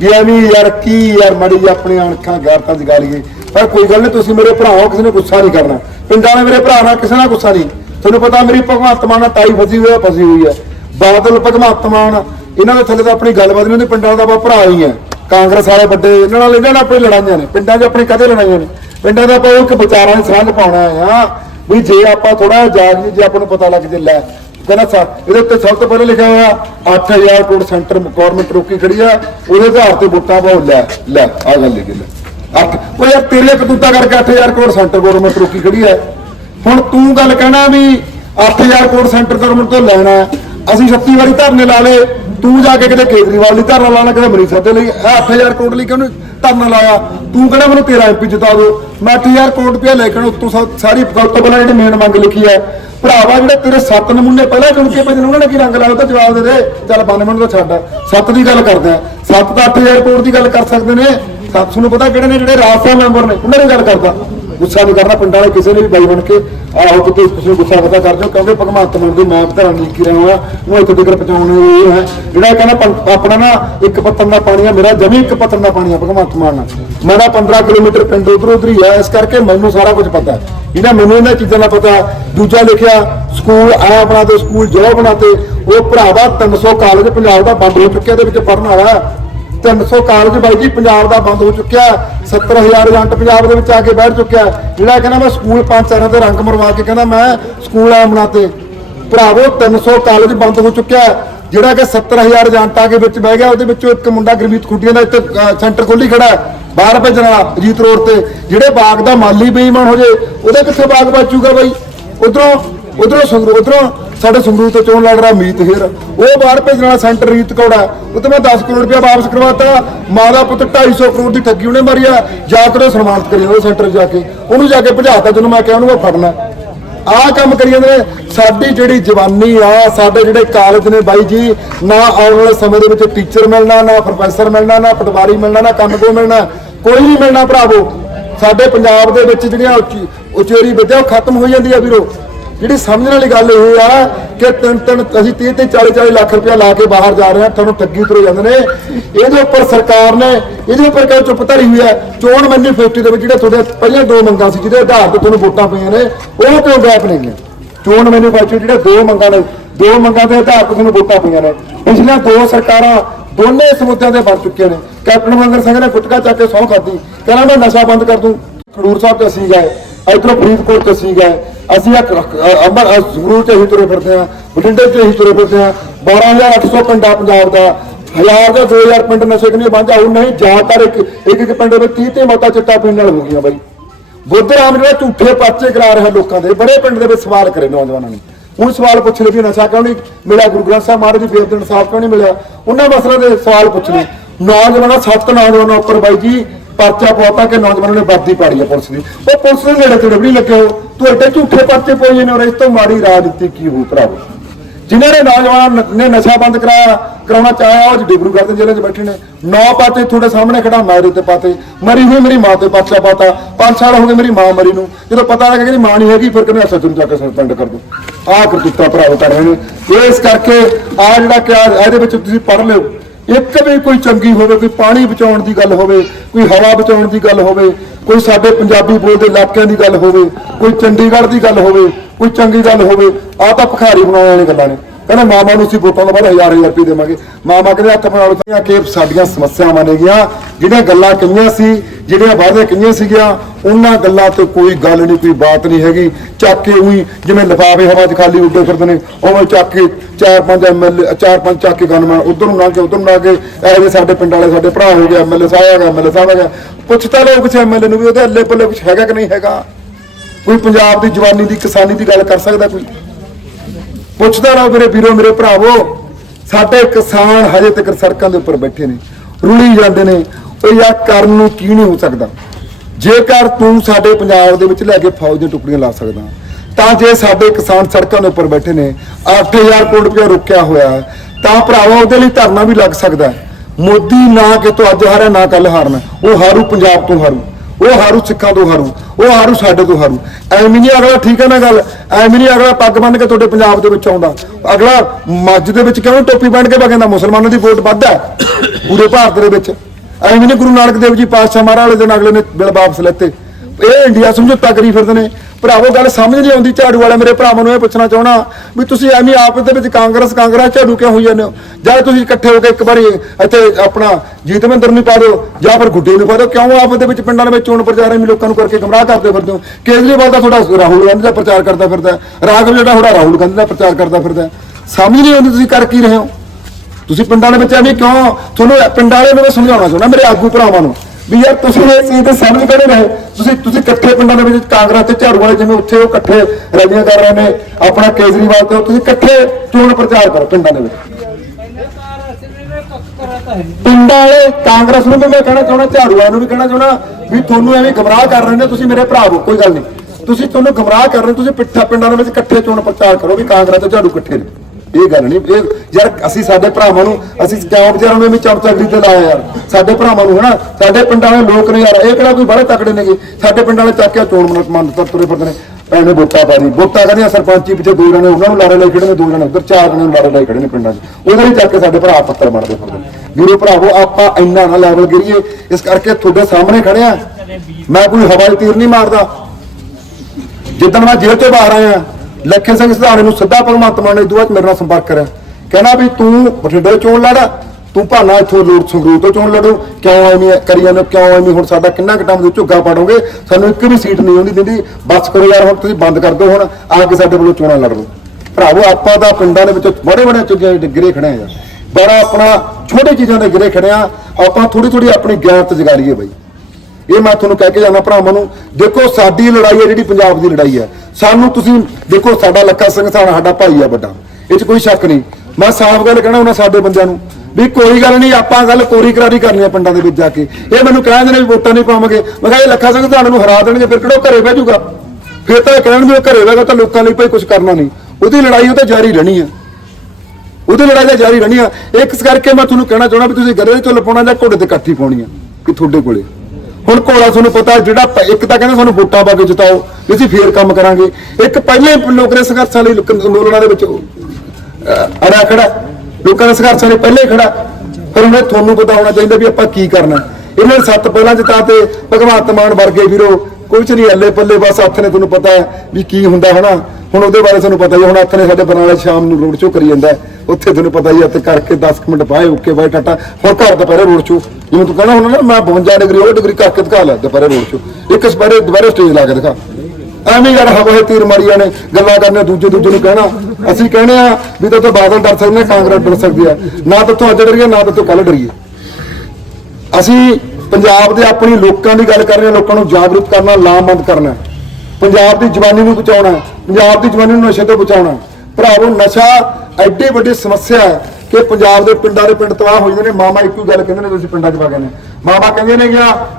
ਵੀ ਐਵੇਂ ਯਾਰ ਕੀ ਯਾਰ ਮੜੀ ਜਿਹੀ ਆਪਣੀਆਂ ਅਣਖਾਂ ਗੈਰਤਾਂ ਜਗਾ ਲਈਏ ਪਰ ਕੋਈ ਗੱਲ ਨਹੀਂ, ਤੁਸੀਂ ਮੇਰੇ ਭਰਾ ਹੋ ਕਿਸੇ ਨੇ ਗੁੱਸਾ ਨਹੀਂ ਕਰਨਾ। ਪਿੰਡਾਂ ਦੇ ਮੇਰੇ ਭਰਾ ਨਾਲ ਕਿਸੇ ਨਾਲ ਗੁੱਸਾ ਨਹੀਂ। ਤੁਹਾਨੂੰ ਪਤਾ ਮੇਰੀ ਭਗਵੰਤ ਮਾਨ ਨਾਲ ਤਾਈ ਫਸੀ ਹੋਈ ਆ ਫਸੀ ਹੋਈ ਹੈ। ਬਾਦਲ, ਭਗਵੰਤ ਮਾਨ, ਇਹਨਾਂ ਦੇ ਥੱਲੇ ਤਾਂ ਆਪਣੀ ਗੱਲਬਾਤ ਨਹੀਂ ਹੁੰਦੀ, ਪਿੰਡਾਂ ਦਾ ਆਪਾਂ ਭਰਾ ਹੀ ਹੈ। ਕਾਂਗਰਸ ਵਾਲੇ ਵੱਡੇ, ਇਹਨਾਂ ਨਾਲ ਇਹਨਾਂ ਨਾਲ ਆਪਣੀ ਲੜਾਈਆਂ ਨੇ, ਪਿੰਡਾਂ 'ਚ ਆਪਣੀ ਕਦੇ ਲੜਾਈਆਂ ਨੇ? ਪਿੰਡਾਂ ਦਾ ਆਪਾਂ ਉਹ ਇੱਕ ਵਿਚਾਰਾਂ ਦੀ ਸਾਂਝ ਪਾਉਣਾ ਆ ਵੀ ਜੇ ਆਪਾਂ ਥੋੜਾ ਜਾਗ ਜੇ ਆਪਾਂ ਨੂੰ ਪਤਾ ਲੱਗ ਜੇ, ਲੈ ਕਹਿੰਦਾ ਸਾ ਇਹਦੇ ਉੱਤੇ ਸਭ ਤੋਂ ਪਹਿਲਾਂ ਲਿਖਿਆ ਹੋਇਆ 8000 ਕਰੋੜ ਸੈਂਟਰ ਗਵਰਨਮੈਂਟ ਰੋਕੀ ਖੜੀ ਆ, ਉਹਦੇ ਆਧਾਰ ਤੇ ਵੋਟਾਂ ਪਾਓ, ਲੈ ਲੈ ਆ ਗੱਲ ਲਿਖੀ ਲੈ। ਅੱਠ ਉਹ ਯਾਰ ਤੇਰੇ ਕਤੂਤਾ ਕਰਕੇ 8000 ਕਰੋੜ ਸੈਂਟਰ ਗਵਰਨਮੈਂਟ ਰੋਕੀ ਖੜੀ ਹੈ ਹੁਣ ਤੂੰ ਗੱਲ ਕਹਿਣਾ ਵੀ 8000 ਕਰੋੜ ਸੈਂਟਰ ਗਵਰਨਮੈਂਟ ਤੋਂ ਲੈਣਾ ਅਸੀਂ 36 ਵਾਰੀ ਧਰਨੇ ਲਾ ਲਏ, ਤੂੰ ਜਾ ਕੇ ਕਿਤੇ ਕੇਜਰੀਵਾਲ ਲਈ ਧਰਨਾ ਲਾਣਾ ਕਿਤੇ ਮਰੀਸਾ ਦੇ ਲਈ, ਇਹ 8000 ਕਰੋੜ ਲਈ ਕਿਉਂ ਧਰਨਾ ਲਾਇਆ? ਤੂੰ ਕਹਿੰਦਾ ਮੈਨੂੰ ਤੇਰਾ ਐਮਪੀ ਜਿਤਾ ਦੋ ਮੈਂ 8000 ਕਰੋੜ ਰੁਪਇਆ ਲੈ ਕੇ ਉੱਤੋਂ ਸਾਰੀ ਸਭ ਤੋਂ ਪਹਿਲਾਂ ਜਿਹੜੀ ਮੇਨ ਮੰਗ ਲਿਖੀ ਹੈ ਭਰਾਵਾ ਜਿਹੜੇ ਤੇਰੇ ਸੱਤ ਨਮੂਨੇ ਪਹਿਲਾਂ ਚੁਣ ਕੇ ਭੇਜਣ, ਉਹਨਾਂ ਨੇ ਕੀ ਰੰਗ ਲਾਇਆ ਤਾਂ ਜਵਾਬ ਦੇ ਦੇ। ਚੱਲ 92 ਮਿੰਟ ਦਾ ਛੱਡ। ਸੱਤ ਦੀ ਗੱਲ ਕਰਦੇ ਆ। ਸੱਤ ਤਾਂ 8000 ਕਰੋੜ ਦੀ ਗੱਲ ਕਰ ਸਕਦੇ ਨੇ। ਸੱਤ ਨੂੰ ਪਤਾ ਕਿਹੜੇ ਨੇ ਜਿਹੜੇ ਰਾਜ ਸਭਾ ਮੈਂਬਰ ਨੇ, ਉਹਨਾਂ ਦੀ ਗੱਲ ਕਰਦਾ। ਗੁੱਸਾ ਨਹੀਂ ਕਰਨਾ, ਪਿੰਡਾਂ ਵਾਲੇ ਕਿਸੇ ਨੇ ਵੀ ਬਾਈ ਬਣ ਕੇ ਆਹੋ ਕਿਤੇ ਕਿਸੇ ਨੂੰ ਗੁੱਸਾ ਪਤਾ ਕਰ ਦਿਓ ਕਿਉਂਕਿ ਭਗਵੰਤ ਮਾਨ ਦੀ ਮੈਂ ਧਰਾਂ ਨਹੀਂ ਕੀ ਰਿਹਾ ਉਹ ਇੱਥੇ ਤੱਕ ਪਹੁੰਚਾਉਣ ਇਹ ਹੈ। ਜਿਹੜਾ ਕਹਿੰਦਾ ਆਪਣਾ ਨਾ ਇੱਕ ਪੱਤਨ ਦਾ ਪਾਣੀ ਆ, ਮੇਰਾ ਜਮੀ ਇੱਕ ਪੱਤਨ ਦਾ ਪਾਣੀ ਆ, ਭਗਵੰਤ ਮਾਨ ਨਾਲ। ਮੇਰਾ 15 ਕਿਲੋਮੀਟਰ ਪਿੰਡ ਉਧਰ ਉਧਰ ਹੀ ਆ, ਇਸ ਕਰਕੇ ਮੈਨੂੰ ਸਾਰਾ ਕੁਝ ਪਤਾ ਹੈ। ਇਹਨਾਂ ਮੈਨੂੰ ਇਹਨਾਂ ਚੀਜ਼ਾਂ ਦਾ ਪਤਾ ਦੂਜਾ ਲਿਖਿਆ, ਸਕੂਲ ਆ ਬਣਾਤੇ ਸਕੂਲ ਜੋ ਬਣਾਤੇ ਉਹ ਭਰਾਵਾ 300 ਕਾਲਜ ਪੰਜਾਬ ਦਾ ਬੰਦ ਹੋ ਚੁੱਕਿਆ ਦੇ ਵਿੱਚ ਪੜਨ ਵਾਲਾ 300 ਕਾਲਜ ਬਾਈ ਜੀ ਪੰਜਾਬ ਦਾ ਬੰਦ ਹੋ ਚੁੱਕਿਆ 70000 ਏਜੰਟ ਪੰਜਾਬ ਦੇ ਵਿੱਚ ਆ ਕੇ ਬੈਠ ਚੁੱਕਿਆ ਜਿਹੜਾ ਕਹਿੰਦਾ ਮੈਂ ਸਕੂਲ ਪੰਜ ਚਾਰਾਂ ਤੇ ਰੰਗ ਮਰਵਾ ਕੇ ਕਹਿੰਦਾ ਮੈਂ ਸਕੂਲ ਆ ਬਣਾਤੇ ਭਰਾਵੋ 300 ਕਾਲਜ ਬੰਦ ਹੋ ਚੁੱਕਿਆ ਜਿਹੜਾ ਕਿ 70000 ਏਜੰਟ ਆ ਕੇ ਵਿੱਚ ਬਹਿ ਗਿਆ ਉਹਦੇ ਵਿੱਚੋਂ ਇੱਕ ਮੁੰਡਾ ਗੁਰਮੀਤ ਖੁੱਡੀਆਂ ਦਾ ਇੱਥੇ ਸੈਂਟਰ ਖੋਲੀ ਖੜਾ ਹੈ, ਬਾਹਰ ਭੇਜਣ ਵਾਲਾ ਅਜੀਤ ਰੋਡ ਤੇ। ਜਿਹੜੇ ਬਾਗ ਦਾ ਮਾਲੀ ਬੇਈਮਾਨ ਹੋ ਜੇ ਉਹਦੇ ਕਿੱਥੇ ਬਾਗ ਬਚੂਗਾ ਬਾਈ? ਉਧਰੋਂ ਉਧਰੋਂ ਸੰਗਰੂ ਉਧਰੋਂ ਸਾਡੇ ਸੰਗਰੂਰ ਤੋਂ ਚੋਣ ਲੜ ਰਿਹਾ ਮੀਤ ਹੇਰ ਉਹ ਬਾਹਰ ਭੇਜਣ ਵਾਲਾ ਸੈਂਟਰ ਰੀਤ ਕੌੜਾ ਉਹ ਤੇ ਮੈਂ 10 ਕਰੋੜ ਰੁਪਇਆ ਵਾਪਸ ਕਰਵਾਤਾ। ਮਾਂ ਦਾ ਪੁੱਤ 250 ਕਰੋੜ ਦੀ ਠੱਗੀ ਉਹਨੇ ਮਾਰੀ ਆ ਜਾ ਕੇ ਉਹ ਸਨਮਾਨਿਤ ਕਰੀ ਉਹ ਸੈਂਟਰ ਜਾ ਕੇ। ਉਹਨੂੰ ਜਾ ਕੇ ਭਜਾਤਾ ਜਿਹਨੂੰ ਮੈਂ ਕਿਹਾ ਉਹਨੂੰ ਮੈਂ ਫੜਨਾ। ਆਹ ਕੰਮ ਕਰੀ ਜਾਂਦੇ ਨੇ। ਸਾਡੀ ਜਿਹੜੀ ਜਵਾਨੀ ਆ, ਸਾਡੇ ਜਿਹੜੇ ਕਾਲਜ ਨੇ ਬਾਈ ਜੀ, ਨਾ ਆਉਣ ਵਾਲੇ ਸਮੇਂ ਦੇ ਵਿੱਚ ਟੀਚਰ ਮਿਲਣਾ, ਨਾ ਪ੍ਰੋਫੈਸਰ ਮਿਲਣਾ, ਨਾ ਪਟਵਾਰੀ ਮਿਲਣਾ, ਨਾ ਕੰਮ ਕੋ ਮਿਲਣਾ। ਕੋਈ ਨਹੀਂ ਮਿਲਣਾ ਭਰਾਵੋ। ਸਾਡੇ ਪੰਜਾਬ ਦੇ ਵਿੱਚ ਜਿਹੜੀਆਂ ਉਚੀ- ਉਚੇਰੀ ਵਿੱਦਿਆ ਉਹ ਖਤਮ ਹੋ ਜਾਂਦੀ ਆ ਵੀਰੋ। ਜਿਹੜੀ ਸਮਝਣ ਵਾਲੀ ਗੱਲ ਇਹ ਆ ਕਿ ਤਿੰਨ ਤਿੰਨ, ਅਸੀਂ 30 ਤੇ 40 40 ਲੱਖ ਰੁਪਇਆ ਲਾ ਕੇ ਬਾਹਰ ਜਾ ਰਹੇ ਹਾਂ, ਤੁਹਾਨੂੰ ਠੱਗੀ ਤੁਰੇ ਜਾਂਦੇ ਨੇ। ਇਹਦੇ ਉੱਪਰ ਸਰਕਾਰ ਨੇ, ਇਹਦੇ ਉੱਪਰ ਕਿਉਂ ਚੁੱਪ ਧਰੀ ਹੋਈ ਹੈ? ਚੋਣ ਮੈਨੀਫੈਸਟੋ ਦੇ ਵਿੱਚ ਜਿਹੜੇ ਤੁਹਾਡੇ ਪਹਿਲਾਂ ਦੋ ਮੰਗਾਂ ਸੀ, ਜਿਹਦੇ ਆਧਾਰ ਤੇ ਤੁਹਾਨੂੰ ਵੋਟਾਂ ਪਈਆਂ ਨੇ, ਉਹ ਕਿਉਂ ਗੈਪ ਨਹੀਂ ਨੇ ਚੋਣ ਮੈਨੀਫੈਸਟੋ ਜਿਹੜੇ ਦੋ ਮੰਗਾਂ ਨੇ, ਦੋ ਮੰਗਾਂ ਦੇ ਆਧਾਰ ਤੇ ਤੁਹਾਨੂੰ ਵੋਟਾਂ ਪਈਆਂ ਨੇ। ਪਿਛਲੀਆਂ ਦੋ ਸਰਕਾਰਾਂ ਦੋਨੇ ਇਸ ਮੁੱਦਿਆਂ ਤੇ ਬਣ ਚੁੱਕੀਆਂ ਨੇ। ਕੈਪਟਨ ਅਮਰਿੰਦਰ ਸਿੰਘ ਨੇ ਗੁਟਕਾ ਚੱਕ ਕੇ ਸਹੁੰ ਖਾਦੀ ਕਹਿੰਦਾ ਮੈਂ ਨਸ਼ਾ ਬੰਦ ਕਰ ਦੂੰ। ਖਡੂਰ ਸਾਹਿਬ ਤੇ ਅਸੀਂ ਗਏ, ਇਧਰੋਂ ਫਰੀਦਕੋਟ ਤੇ ਅਸੀਂ ਗਏ ਅਸੀਂ ਅਮਰ ਅੰਮ੍ਰਿਤ ਸੰਗਰੂਰ ਤੇ ਹੀ ਤੁਰੇ ਫਿਰਦੇ ਆ ਬਠਿੰਡੇ ਤੇ ਹੀ। ਤੁਰੇ ਫਿਰਦੇ ਆ 12800 ਪਿੰਡਾਂ ਪੰਜਾਬ ਦਾ, ਹਜ਼ਾਰ ਜਾਂ 2000 ਪਿੰਡ ਨਸ਼ੇ ਕਨੀ ਬੰਦ ਆਉ ਨਹੀਂ, ਜ਼ਿਆਦਾਤਰ ਇੱਕ ਇੱਕ ਇੱਕ ਪਿੰਡ ਵਿੱਚ 30 ਤੇ ਮਤਾ ਚਿੱਟਾ ਪੀਣ ਨਾਲ ਹੋ ਗਈਆਂ ਬਾਈ। ਬੁੱਧ ਰਾਮ ਜਿਹੜਾ ਝੂਠੇ ਪਰਚੇ ਕਰਾ ਰਿਹਾ ਲੋਕਾਂ ਦੇ, ਬੜੇ ਪਿੰਡ ਦੇ ਵਿੱਚ ਸਵਾਲ ਕਰੇ ਨੌਜਵਾਨਾਂ ਨੇ। ਹੁਣ ਸਵਾਲ ਪੁੱਛ ਲਏ ਵੀ ਨਸ਼ਾ ਕਿਉਂ ਨਹੀਂ ਮਿਲਿਆ? ਗੁਰੂ ਗ੍ਰੰਥ ਸਾਹਿਬ ਮਹਾਰਾਜ ਦੀ ਫੇਰ ਦੇ ਇਨਸਾਫ ਕਿਉਂ ਨਹੀਂ ਮਿਲਿਆ? ਉਹਨਾਂ ਮਸਲਿਆਂ ਦੇ ਸਵਾਲ ਪੁੱਛ ਲਏ ਨੌਜਵਾਨਾਂ, ਸੱਤ ਨੌਜਵਾਨਾਂ ਉੱਪਰ ਬਾਈ ਜੀ ਪਰਚਾ ਪਵਾਤਾ ਕਿ ਨੌਜਵਾਨਾਂ ਨੇ ਵਰਦੀ ਪਾੜੀ ਹੈ ਪੁਲਿਸ ਦੀ। ਉਹ ਪੁਲਿਸ ਦੇ ਨੇੜੇ ਤੇ ਵੀ ਨਹੀਂ ਲੱਗੇ ਹੋ ਤੁਹਾਡੇ ਝੂਠੇ ਪਰਚੇ ਪੋਈ ਨੇ ਔਰ ਇਸ ਤੋਂ ਮਾੜੀ ਰਾਜਨੀਤੀ ਕੀ ਹੋ ਭਰਾਵੋ? ਜਿਨ੍ਹਾਂ ਨੇ ਨੌਜਵਾਨ ਨੇ ਨਸ਼ਾ ਬੰਦ ਕਰਾਇਆ, ਕਰਾਉਣਾ ਚਾਹਿਆ, ਉਹ ਡਿਬਰੂਗੜ੍ਹ ਦੇ ਜ਼ਿਲ੍ਹੇ 'ਚ ਬੈਠੇ ਨੇ। ਨੌ ਪਾਤੇ ਤੁਹਾਡੇ ਸਾਹਮਣੇ ਖੜਾ ਮੇਰੇ ਤੇ ਪਾਤੇ। ਮਰੀ ਹੋਈ ਮੇਰੀ ਮਾਂ ਤੇ ਪਰਚਾ ਪਾਤਾ। ਪੰਜ ਸਾਲ ਹੋ ਗਏ ਮੇਰੀ ਮਾਂ ਮਰੀ ਨੂੰ। ਜਦੋਂ ਪਤਾ ਲੱਗਾ ਕਿ ਇਹਦੀ ਮਾਂ ਨਹੀਂ ਹੈਗੀ, ਫਿਰ ਕਹਿੰਦੇ ਅਸਲ ਨੂੰ ਜਾ ਕੇ ਸਸਪੈਂਡ ਕਰ ਦੋ। ਆਹ ਕਰਤੂਤਾ ਭਰਾਵੋ ਕਰ ਰਹੇ ਨੇ। ਇਸ ਕਰਕੇ ਆ ਜਿਹੜਾ ਕਿ ਇਹਦੇ ਵਿੱਚ ਤੁਸੀਂ ਪੜ੍ਹ ਲਿਓ। ਇੱਕ ਵੀ ਕੋਈ ਚੰਗੀ ਹੋਵੇ, ਕੋਈ ਪਾਣੀ ਬਚਾਉਣ ਦੀ ਗੱਲ ਹੋਵੇ, ਕੋਈ ਹਵਾ ਬਚਾਉਣ ਦੀ ਗੱਲ ਹੋਵੇ ਕੋਈ ਸਾਡੇ ਪੰਜਾਬੀ ਬੋਲਦੇ ਇਲਾਕਿਆਂ ਦੀ ਗੱਲ ਹੋਵੇ, ਕੋਈ ਚੰਡੀਗੜ੍ਹ ਦੀ ਗੱਲ ਹੋਵੇ, ਕੋਈ ਚੰਗੀ ਗੱਲ ਹੋਵੇ, ਆਹ ਤਾਂ ਭਖਾਰੀ ਬਣਾਉਣ ਵਾਲੀਆਂ ਗੱਲਾਂ ਨੇ। ਕਹਿੰਦਾ ਮਾਮਾ ਨੂੰ ਅਸੀਂ ਵੋਟਾਂ ਤੋਂ ਬਾਅਦ ਹਜ਼ਾਰ ਹਜ਼ਾਰ ਰੁਪਏ ਦੇਵਾਂਗੇ। ਮਾਮਾ ਕਹਿੰਦੇ ਹੱਥ ਬਣਾ ਲਓ ਕਿ ਸਾਡੀਆਂ ਸਮੱਸਿਆਵਾਂ ਨੇ ਗਿਆ। ਜਿਹੜੀਆਂ ਗੱਲਾਂ ਕਹੀਆਂ ਸੀ, ਜਿਹੜੀਆਂ ਵਾਅਦੇ ਕਹੀਆਂ ਸੀਗੀਆਂ, ਉਹਨਾਂ ਗੱਲਾਂ ਤੇ ਕੋਈ ਗੱਲ ਨਹੀਂ, ਕੋਈ ਬਾਤ ਨਹੀਂ ਹੈਗੀ। ਚੱਕ ਕੇ ਉਹੀ ਜਿਵੇਂ ਲਿਫਾਫੇ ਹਵਾ 'ਚ ਖਾਲੀ ਉੱਡੇ ਫਿਰਦੇ ਨੇ, ਉਵੇਂ ਚੱਕ ਕੇ ਚਾਰ ਪੰਜ ਐਮਐਲਏ ਚਾਰ ਪੰਜ ਚੱਕ ਕੇ ਗਨਮੈਨ ਉਧਰ ਨੂੰ ਲੰਘ ਕੇ, ਉਧਰ ਨੂੰ ਲੰਘ ਕੇ, ਇਹੋ ਜਿਹੇ ਸਾਡੇ ਪਿੰਡ ਵਾਲੇ, ਸਾਡੇ ਭਰਾ ਹੋ ਗਏ ਐਮਐਲਏ ਸਾਹਿਬ ਆ ਗਿਆ ਐਮਐਲਏ ਸਾਹਿਬ ਆ ਗਿਆ ਪੁੱਛਤਾ ਲਓ ਕਿਸੇ ਐਮਐਲਏ ਨੂੰ ਵੀ ਉਹਦੇ ਅੱਲੇ ਪੱਲੇ ਕੁਝ ਹੈਗਾ ਕਿ ਨਹੀਂ ਹੈਗਾ। ਕੋਈ ਪੰਜਾਬ ਦੀ ਜਵਾਨੀ ਦੀ, ਕਿਸਾਨੀ ਦੀ ਗੱਲ ਕਰ ਸਕਦਾ ਕੋਈ? ਪੁੱਛਦਾ ਰਹੋ ਮੇਰੇ ਵੀਰੋ, ਮੇਰੇ ਭਰਾਵੋ, ਸਾਡੇ ਕਿਸਾਨ ਹਜੇ ਤੱਕ ਸੜਕਾਂ ਦੇ ਉੱਪਰ ਬੈਠੇ ਨੇ, ਰੁਲੀ ਜਾਂਦੇ ਨੇ, ਉਹ ਯਾਰ ਕਰਨ ਨੂੰ ਕੀ ਨਹੀਂ ਹੋ ਸਕਦਾ। ਜੇਕਰ ਤੂੰ ਸਾਡੇ ਪੰਜਾਬ ਦੇ ਵਿੱਚ ਲੈ ਕੇ ਫੌਜ ਦੀਆਂ ਟੁਕੜੀਆਂ ਲਾ ਸਕਦਾ, ਤਾਂ ਜੇ ਸਾਡੇ ਕਿਸਾਨ ਸੜਕਾਂ ਦੇ ਉੱਪਰ ਬੈਠੇ ਨੇ 8000 ਕਰੋੜ ਰੁਪਇਆ ਰੁਕਿਆ ਹੋਇਆ ਤਾਂ ਭਰਾਵਾ ਉਹਦੇ ਲਈ ਧਰਨਾ ਵੀ ਲੱਗ ਸਕਦਾ ਮੋਦੀ ਨਾ ਕਿ ਤੂੰ ਅੱਜ ਹਾਰਿਆ, ਨਾ ਕੱਲ ਹਾਰਨਾ, ਉਹ ਹਾਰੂ ਪੰਜਾਬ ਤੋਂ ਹਾਰੂ। ਉਹ ਹਾਰੂ ਸਿੱਖਾਂ ਤੋਂ ਹਾਰੂ, ਉਹ ਹਾਰੂ ਸਾਡੇ ਤੋਂ ਹਾਰੂ। ਐਵੇਂ ਨਹੀਂ ਅਗਲਾ ਠੀਕ ਹੈ ਨਾ ਗੱਲ? ਐਵੇਂ ਨਹੀਂ ਅਗਲਾ ਪੱਗ ਬੰਨ ਕੇ ਤੁਹਾਡੇ ਪੰਜਾਬ ਦੇ ਵਿੱਚ ਆਉਂਦਾ। ਅਗਲਾ ਮੱਝ ਦੇ ਵਿੱਚ ਕਿਉਂ ਟੋਪੀ ਬੰਨ ਕੇ ਬਗਿੰਦਾ ਮੁਸਲਮਾਨਾਂ ਦੀ ਵੋਟ ਵੱਧ ਹੈ ਪੂਰੇ ਭਾਰਤ ਦੇ ਵਿੱਚ। ਐਵੇਂ ਨਹੀਂ ਗੁਰੂ ਨਾਨਕ ਦੇਵ ਜੀ ਪਾਤਸ਼ਾਹ ਮਹਾਰਾਜ ਵਾਲੇ ਦਿਨ ਅਗਲੇ ਨੇ ਬਿਲ ਵਾਪਸ ਲੈਤੇ। ਇਹ ਇੰਡੀਆ ਸਮਝੌਤਾ ਕਰੀ ਫਿਰਦੇ ਨੇ। ਭਰਾਵੋ, ਗੱਲ ਸਮਝ ਨਹੀਂ ਆਉਂਦੀ ਝਾੜੂ ਵਾਲੇ ਮੇਰੇ ਭਰਾਵਾਂ ਨੂੰ ਇਹ ਪੁੱਛਣਾ ਚਾਹਣਾ ਵੀ ਤੁਸੀਂ ਐਵੇਂ ਆਪਸ ਦੇ ਵਿੱਚ ਕਾਂਗਰਸ ਕਾਂਗਰਸ ਝਾੜੂ ਕਿਉਂ ਹੋਈ ਜਾਂਦੇ ਹੋ? ਜਾਂ ਤੁਸੀਂ ਇਕੱਠੇ ਹੋ ਕੇ ਇੱਕ ਵਾਰੀ ਇੱਥੇ ਆਪਣਾ ਜੀਤਮਿੰਦਰ ਨੂੰ ਪਾ ਦਿਓ ਜਾਂ ਫਿਰ ਗੁੱਡੇ ਨੂੰ ਪਾ ਦਿਓ ਕਿਉਂ ਆਪਸ ਦੇ ਵਿੱਚ ਪਿੰਡਾਂ ਦੇ ਵਿੱਚ ਚੋਣ ਪ੍ਰਚਾਰ ਐਵੇਂ ਲੋਕਾਂ ਨੂੰ ਕਰਕੇ ਗੁੰਮਰਾਹ ਕਰਦੇ ਫਿਰਦੇ ਹੋ? ਕੇਜਰੀਵਾਲ ਦਾ ਤੁਹਾਡਾ ਰਾਹੁਲ ਗਾਂਧੀ ਦਾ ਪ੍ਰਚਾਰ ਕਰਦਾ ਫਿਰਦਾ ਰਾਘਵ ਜਿਹੜਾ ਤੁਹਾਡਾ ਰਾਹੁਲ ਗਾਂਧੀ ਦਾ ਪ੍ਰਚਾਰ ਕਰਦਾ ਫਿਰਦਾ ਸਮਝ ਨਹੀਂ ਆਉਂਦੀ ਤੁਸੀਂ ਕਰ ਕੀ ਰਹੇ ਹੋ? ਤੁਸੀਂ ਪਿੰਡਾਂ ਦੇ ਵਿੱਚ ਐਵੇਂ ਕਿਉਂ? ਤੁਹਾਨੂੰ ਪਿੰਡਾਂ ਵਾਲੇ ਨੂੰ ਮੈਂ ਸਮਝਾਉਣਾ ਚਾਹੁੰਦਾ, ਮੇਰੇ ਆਗੂ ਭਰਾਵਾਂ ਨੂੰ। ਵੀ ਯਾਰ ਤੁਸੀਂ ਇਹ ਚੀਜ਼ ਤੇ ਸਮਝ ਕਿਹੜੇ ਰਹੇ? ਤੁਸੀਂ ਤੁਸੀਂ ਇਕੱਠੇ ਪਿੰਡਾਂ ਦੇ ਵਿੱਚ ਕਾਂਗਰਸ ਤੇ ਝਾੜੂ ਵਾਲੇ ਜਿਵੇਂ ਉੱਥੇ ਉਹ ਇਕੱਠੇ ਰੈਲੀਆਂ ਕਰ ਰਹੇ ਨੇ ਆਪਣਾ ਕੇਜਰੀਵਾਲ ਤੇ ਤੁਸੀਂ ਇਕੱਠੇ ਚੋਣ ਪ੍ਰਚਾਰ ਕਰੋ ਪਿੰਡਾਂ ਦੇ ਵਿੱਚ। ਪਿੰਡਾਂ ਵਾਲੇ ਕਾਂਗਰਸ ਨੂੰ ਵੀ ਮੈਂ ਕਹਿਣਾ ਚਾਹੁੰਦਾ ਝਾੜੂ ਵਾਲਿਆਂ ਨੂੰ ਵੀ ਕਹਿਣਾ ਚਾਹੁੰਦਾ ਵੀ ਤੁਹਾਨੂੰ ਐਵੇਂ ਗਮਰਾਹ ਕਰ ਰਹੇ ਨੇ ਤੁਸੀਂ ਮੇਰੇ ਭਰਾ ਹੋ ਕੋਈ ਗੱਲ ਨਹੀਂ। ਤੁਸੀਂ ਤੁਹਾਨੂੰ ਗਮਰਾਹ ਕਰ ਰਹੇ ਹੋ, ਤੁਸੀਂ ਪਿੱਠਾ ਪਿੰਡਾਂ ਦੇ ਵਿੱਚ ਇਕੱਠੇ ਚੋਣ ਪ੍ਰਚਾਰ ਕਰੋ ਵੀ ਕਾਂਗਰਸ ਤੇ ਝਾੜੂ ਇਕੱਠੇ ਨੇ। ਇਹ ਗੱਲ ਨਹੀਂ, ਇਹ ਯਾਰ ਅਸੀਂ ਸਾਡੇ ਭਰਾਵਾਂ ਨੂੰ, ਅਸੀਂ ਕਿਉਂ ਵਿਚਾਰਾਂ ਨੂੰ ਐਵੇਂ ਚਮਚਾਗਰੀ ਤੇ ਲਾਇਆ ਯਾਰ? ਸਾਡੇ ਭਰਾਵਾਂ ਨੂੰ ਹਨਾ, ਸਾਡੇ ਪਿੰਡਾਂ ਵਾਲੇ ਲੋਕ ਨੇ ਯਾਰ, ਇਹ ਕਿਹੜਾ ਕੋਈ ਬੜੇ ਤਕੜੇ ਨੇਗੇ? ਸਾਡੇ ਪਿੰਡਾਂ ਵਾਲੇ ਚੱਕ ਕੇ ਚੋਣ ਮਨ, ਮੰਨ ਤੁਰੇ ਫਿਰਦੇ ਨੇ। ਐਵੇਂ ਵੋਟਾਂ ਪਾਣੀ ਵੋਟਾਂ ਕਹਿੰਦੀਆਂ ਸਰਪੰਚੀ ਪਿੱਛੇ ਦੋ ਜਣੇ, ਉਹਨਾਂ ਨੂੰ ਲਾਰੇ ਲਾਈ ਖੜੇ ਨੇ, ਦੋ ਜਣੇ ਉੱਧਰ, ਚਾਰ ਜਣੇ ਲਾਰੇ ਲੈ ਖੜੇ ਨੇ ਪਿੰਡਾਂ 'ਚ। ਉਹਦੇ ਵੀ ਚੱਕ ਕੇ ਸਾਡੇ ਭਰਾ ਪੱਤਰ ਮਾਰਦੇ ਫਿਰਦੇ ਵੀਰੋ ਭਰਾਵੋ, ਆਪਾਂ ਇੰਨਾ ਨਾ ਲੈਵਲ ਗਿਰੀਏ, ਇਸ ਕਰਕੇ ਤੁਹਾਡੇ ਸਾਹਮਣੇ ਖੜਿਆ ਮੈਂ ਕੋਈ ਹਵਾਈ ਤੀਰ ਨਹੀਂ ਮਾਰਦਾ। ਜਿੱਦਣ ਮੈਂ ਜੇਲ੍ਹ ਤੋਂ ਬਾਹਰ ਆਇਆ ਲੱਖੇ ਸਿੰਘ ਸਿਧਾਣੇ ਨੂੰ ਸਿੱਧਾ ਭਗਵੰਤ ਮਾਨ ਨੇ ਇਦੋਂ ਮੇਰੇ ਨਾਲ ਸੰਪਰਕ ਕਰਿਆ। ਕਹਿੰਦਾ ਵੀ ਤੂੰ ਬਠਿੰਡੇ ਚੋਣ ਲੜਾ, ਤੂੰ ਭਾਨਾ ਇੱਥੋਂ ਲੋੜ ਸੰਗਰੂਰ ਤੋਂ ਚੋਣ ਲੜੋ। ਕਿਉਂ ਐਵੇਂ ਕਰੀ ਜਾਂਦੇ ਹੋ? ਕਿਉਂ ਐਵੇਂ ਹੁਣ ਸਾਡਾ ਕਿੰਨਾ ਕੁ ਟਾਈਮ ਦੇ ਝੁੱਗਾ ਪਾੜੋਗੇ? ਸਾਨੂੰ ਇੱਕ ਵੀ ਸੀਟ ਨਹੀਂ ਆਉਂਦੀ ਦਿੰਦੀ। ਬਸ ਕਰੋ ਯਾਰ, ਹੁਣ ਤੁਸੀਂ ਬੰਦ ਕਰ ਦਿਓ ਹੁਣ। ਆ ਕੇ ਸਾਡੇ ਵੱਲੋਂ ਚੋਣਾਂ ਲੜ। ਲਓ ਭਰਾਵੋ, ਆਪਾਂ ਤਾਂ ਪਿੰਡਾਂ ਦੇ ਵਿੱਚ ਬੜੇ ਬੜੇ ਚੀਜ਼ਾਂ ਦੇ ਗਿਰੇ ਖੜੇ ਆ ਬੜਾ ਆਪਣਾ ਛੋਟੇ ਚੀਜ਼ਾਂ ਦੇ ਗਿਰੇ ਖੜੇ ਆ ਆਪਾਂ ਥੋੜੀ ਥੋੜੀ ਆਪਣੀ ਗਿਆਨਤ ਜਗਾ ਲਈਏ ਬਾਈ। ਇਹ ਮੈਂ ਤੁਹਾਨੂੰ ਕਹਿ ਕੇ ਜਾਣਾ ਭਰਾਵਾਂ ਨੂੰ, ਦੇਖੋ ਸਾਡੀ ਲੜਾਈ ਹੈ ਜਿਹੜੀ ਪੰਜਾਬ ਦੀ ਲੜਾਈ ਹੈ। ਸਾਨੂੰ ਤੁਸੀਂ ਦੇਖੋ ਸਾਡਾ ਲੱਖਾ ਸਿੰਘ ਸਾਡਾ ਸਾਡਾ ਭਾਈ ਆ ਵੱਡਾ। ਇਹ 'ਚ ਕੋਈ ਸ਼ੱਕ ਨਹੀਂ। ਮੈਂ ਸਾਫ਼ ਗੱਲ ਕਹਿਣਾ ਉਹਨਾਂ ਸਾਡੇ ਬੰਦਿਆਂ ਨੂੰ ਵੀ ਕੋਈ ਗੱਲ ਨਹੀਂ, ਆਪਾਂ ਗੱਲ ਕੋਰੀ ਕਰਾਰੀ ਕਰਨੀ ਆ ਪਿੰਡਾਂ ਦੇ ਵਿੱਚ ਜਾ ਕੇ। ਇਹ ਮੈਨੂੰ ਕਹਿੰਦੇ ਨੇ ਵੀ ਵੋਟਾਂ ਨਹੀਂ ਪਾਵਾਂਗੇ। ਮੈਂ ਕਿਹਾ ਇਹ ਲੱਖਾ ਸਿੰਘ ਤੁਹਾਨੂੰ ਨੂੰ ਹਰਾ ਦੇਣਗੇ, ਫਿਰ ਕਿਹੜਾ ਉਹ ਘਰੇ ਬਹਿ ਜਾਊਗਾ? ਫਿਰ ਤਾਂ ਇਹ ਕਹਿਣ ਉਹ ਘਰੇ ਬਹਿਗਾ ਤਾਂ ਲੋਕਾਂ ਲਈ ਭਾਈ ਕੁਝ ਕਰਨਾ ਨਹੀਂ। ਉਹਦੀ ਲੜਾਈ ਉਹ ਤਾਂ ਜਾਰੀ ਰਹਿਣੀ ਆ। ਉਹਦੀ ਲੜਾਈ ਤਾਂ ਜਾਰੀ ਰਹਿਣੀ ਆ। ਇਸ ਕਰਕੇ ਮੈਂ ਤੁਹਾਨੂੰ ਕਹਿਣਾ ਚਾਹਣਾ ਵੀ ਤੁਸੀਂ ਗਰੇ ਤੋਂ ਲਪਾਉਣਾ ਜਾਂ ਘੋੜੇ ਤੇ ਇਕੱਠੀ ਪਾਉਣੀ ਆ ਕਿ ਤੁਹਾਡੇ ਕੋਲੇ। ਹੁਣ ਘੋੜਾ ਤੁਹਾਨੂੰ ਪਤਾ, ਜਿਹੜਾ ਪ- ਇੱਕ ਤਾਂ ਕਹਿੰਦੇ ਸਾਨੂੰ ਵੋਟਾਂ ਪਾ ਕੇ ਜਿਤਾਓ ਵੀ ਅਸੀਂ ਫੇਰ ਕੰਮ ਕਰਾਂਗੇ। ਇੱਕ ਪਹਿਲੇ ਲੋਕ ਨੇ ਸੰਘਰਸ਼ਾਂ ਲਈ ਲੋਕ ਅੰਦੋਲਨਾਂ ਦੇ ਵਿੱਚ ਅੜਾ ਖੜਾ ਲੋਕਾਂ ਦੇ ਸੰਘਰਸ਼ਾਂ ਲਈ ਪਹਿਲੇ ਹੀ। ਖੜਾ ਫਿਰ ਉਹਨੇ ਤੁਹਾਨੂੰ ਪਤਾ ਹੋਣਾ ਚਾਹੀਦਾ ਵੀ ਆਪਾਂ ਕੀ ਕਰਨਾ ਇਹਨਾਂ ਨੇ ਸੱਤ ਪਹਿਲਾਂ ਜਿਤਾ ਤੇ ਭਗਵੰਤ ਮਾਨ ਵਰਗੇ ਵੀਰੋ, ਕੁਝ ਨਹੀਂ ਹੱਲੇ ਪੱਲੇ, ਬਸ ਹੱਥ ਨੇ ਤੁਹਾਨੂੰ ਪਤਾ ਹੈ ਵੀ ਕੀ ਹੁੰਦਾ ਹਨਾ ਹੁਣ ਉਹਦੇ ਬਾਰੇ ਸਾਨੂੰ ਪਤਾ ਹੀ ਹੁਣ ਹੱਥ ਨੇ ਸਾਡੇ ਬਰਨਾਲੇ ਸ਼ਾਮ ਨੂੰ ਰੋਡ ਸ਼ੋ ਕਰੀ ਜਾਂਦਾ ਉੱਥੇ ਤੁਹਾਨੂੰ ਪਤਾ ਹੀ ਹੈ ਤੇ ਕਰਕੇ 10 ਕੁ ਮਿੰਟ ਬਾਏ ਓਕੇ ਬਾਏ ਟਾਟਾ ਹੁਣ ਘਰ ਦੁਪਹਿਰੇ ਰੋਡ ਸ਼ੋ ਜਿਵੇਂ ਤੂੰ ਕਹਿੰਦਾ ਹੁਣ ਨਾ, ਮੈਂ 52 ਡਿਗਰੀ, ਉਹ ਡਿਗਰੀ ਕਰਕੇ ਦਿਖਾ ਲੈ, ਦੁਪਹਿਰੇ ਰੋਡ ਸ਼ੋ ਇੱਕ ਸਪਰੇ ਦੁਪਹਿਰੇ ਸਟੇਜ ਲਾ ਕੇ ਦਿਖਾ। ਐਵੇਂ ਯਾਰ ਹਵਾਏ ਤੀਰ ਮਾਰੀਆਂ ਨੇ ਗੱਲਾਂ ਕਰਨੇ, ਦੂਜੇ ਦੂਜੇ ਨੂੰ ਕਹਿਣਾ। ਅਸੀਂ ਕਹਿੰਦੇ ਆ ਵੀ ਤਾਂ ਬਾਦਲ ਡਰ ਸਕਦੇ ਨੇ, ਕਾਂਗਰਸ ਡਰ ਸਕਦੀ ਆ। ਨਾ ਤਾਂ ਤੋਂ ਅੱਜ ਡਰੀਏ, ਨਾ ਤਾਂ ਤੋਂ ਕੱਲ ਡਰੀਏ। ਅਸੀਂ ਪੰਜਾਬ ਦੇ ਆਪਣੀ ਲੋਕਾਂ ਦੀ ਗੱਲ ਕਰ ਰਹੇ ਹਾਂ, ਲੋਕਾਂ ਨੂੰ ਜਾਗਰੂਕ ਕਰਨਾ, ਲਾਮਬੰਦ ਕਰਨਾ। ਪੰਜਾਬ ਦੀ ਜਵਾਨੀ ਨੂੰ ਬਚਾਉਣਾ, ਪੰਜਾਬ ਦੀ ਜਵਾਨੀ ਨੂੰ ਨਸ਼ੇ ਤੋਂ ਬਚਾਉਣਾ। ਭਰਾਵੋ, ਨਸ਼ਾ ਐਡੀ ਵੱਡੀ ਸਮੱਸਿਆ ਹੈ ਕਿ ਪੰਜਾਬ ਦੇ ਪਿੰਡਾਂ ਦੇ ਪਿੰਡ ਤਬਾਹ ਹੋ ਜਾਂਦੇ ਨੇ। ਮਾਮਾ ਇੱਕੋ ਹੀ ਗੱਲ ਕਹਿੰਦੇ ਨੇ, ਤੁਸੀਂ ਪਿੰਡਾਂ 'ਚ ਪਾ ਗਏ ਨੇ। ਮਾਮਾ ਕਹਿੰਦੇ ਨੇ ਕਿ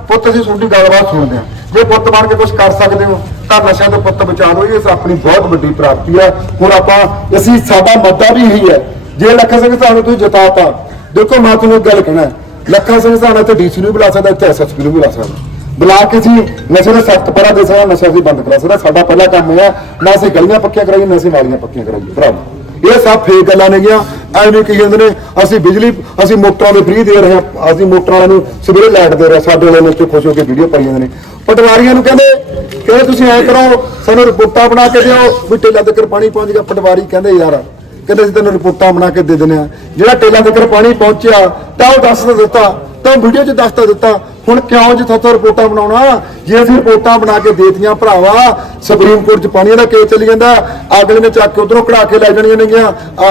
ਪੁੱਤ, ਅਸੀਂ ਤੁਹਾਡੀ ਗੱਲਬਾਤ ਸੁਣਦੇ ਹਾਂ। ਜੇ ਪੁੱਤ ਬਣ ਕੇ ਕੁਝ ਕਰ ਸਕਦੇ ਹੋ, ਤਾਂ ਨਸ਼ਿਆਂ ਤੋਂ ਪੁੱਤ ਬਚਾ ਲਓ। ਇਹ ਆਪਣੀ ਬਹੁਤ ਵੱਡੀ ਪ੍ਰਾਪਤੀ ਹੈ। ਹੁਣ ਆਪਾਂ, ਅਸੀਂ ਸਾਡਾ ਮੁੱਦਾ ਵੀ ਇਹੀ ਹੈ। ਜੇ ਲੱਖਾ ਸਿੰਘ ਤੁਹਾਨੂੰ ਤੁਸੀਂ ਜਿਤਾਤਾ, ਦੇਖੋ ਮੈਂ ਤੁਹਾਨੂੰ ਇੱਕ ਗੱਲ ਕਹਿਣਾ। ਹੈ। ਲੱਖਾ ਸਿੰਘ ਸਾਨੂੰ ਇੱਥੇ ਡੀਸੀ ਨੂੰ ਵੀ ਬੁਲਾ ਸਕਦਾ, ਇੱਥੇ ਐਸਐਸਪੀ ਨੂੰ ਵੀ ਬੁਲਾ ਸਕਦਾ। ਬੁਲਾ ਕੇ ਅਸੀਂ ਨਸ਼ੇ ਦਾ ਸਖਤ ਪੜਾ ਦੇ ਸਕਦਾ ਨਸ਼ਾ ਅਸੀਂ ਬੰਦ ਕਰਾ ਸਕਦਾ ਸਾਡਾ ਪਹਿਲਾ ਕੰਮ ਹੈ ਨਾ ਅਸੀਂ ਗਲੀਆਂ ਪੱਕੀਆਂ ਕਰਾਈਏ ਨਾ ਅਸੀਂ ਨਾਲੀਆਂ ਪੱਕੀਆਂ ਕਰਾਈਏ ਭਰਾਵੋ, ਇਹ ਸਭ ਫੇਕ ਗੱਲਾਂ ਨੇਗੀਆਂ। ਐਵੇਂ ਕਹੀ ਜਾਂਦੇ ਨੇ, ਅਸੀਂ ਬਿਜਲੀ, ਅਸੀਂ ਮੋਟਰਾਂ ਦੇ ਫ੍ਰੀ ਦੇ ਰਹੇ ਹਾਂ। ਅਸੀਂ ਮੋਟਰਾਂ ਵਾਲਿਆਂ ਨੂੰ ਸਵੇਰੇ ਲਾਈਟ ਦੇ ਰਹੇ ਸਾਡੇ ਵਾਲੇ ਨੇ ਖੁਸ਼ ਹੋ ਕੇ ਵੀਡੀਓ ਪਾਈ ਜਾਂਦੇ ਨੇ। ਪਟਵਾਰੀਆਂ ਨੂੰ ਕਹਿੰਦੇ ਕਹਿੰਦੇ ਤੁਸੀਂ ਐਂ ਕਰੋ ਸਾਨੂੰ ਰਿਪੋਰਟਾਂ ਬਣਾ ਕੇ ਦਿਓ। ਵੀ ਟੇਲਾ ਤੱਕ ਪਾਣੀ ਪਹੁੰਚ ਗਿਆ। ਪਟਵਾਰੀ ਕਹਿੰਦੇ, ਯਾਰ ਕਹਿੰਦੇ ਅਸੀਂ ਤੈਨੂੰ ਰਿਪੋਰਟਾਂ ਬਣਾ ਕੇ ਦੇ ਦਿੰਦੇ ਆ ਜਿਹੜਾ ਟੇਲਾਂ ਤੱਕ ਪਾਣੀ ਪਹੁੰਚਿਆ, ਤਾਂ ਉਹ ਦੱਸ ਤਾਂ ਦਿੱਤਾ, ਤਾਂ ਵੀਡੀਓ 'ਚ ਦੱਸ ਤਾਂ ਦਿੱਤਾ, ਹੁਣ ਕਿਉਂ ਜਿੱਥੋਂ ਤੋਂ ਰਿਪੋਰਟਾਂ ਬਣਾਉਣਾ? ਜੇ ਅਸੀਂ ਰਿਪੋਰਟਾਂ ਬਣਾ ਕੇ ਦੇਤੀਆਂ ਭਰਾਵਾ ਸੁਪਰੀਮ ਕੋਰਟ 'ਚ ਪਾਣੀ ਦਾ ਕੇਸ ਚੱਲੀ ਜਾਂਦਾ ਅਗਲੇ ਨੇ ਚੱਕ ਕੇ ਉਧਰੋਂ ਕਢਾ ਕੇ ਲੈ ਜਾਣੀਆਂ ਨੇਗੀਆਂ, ਆ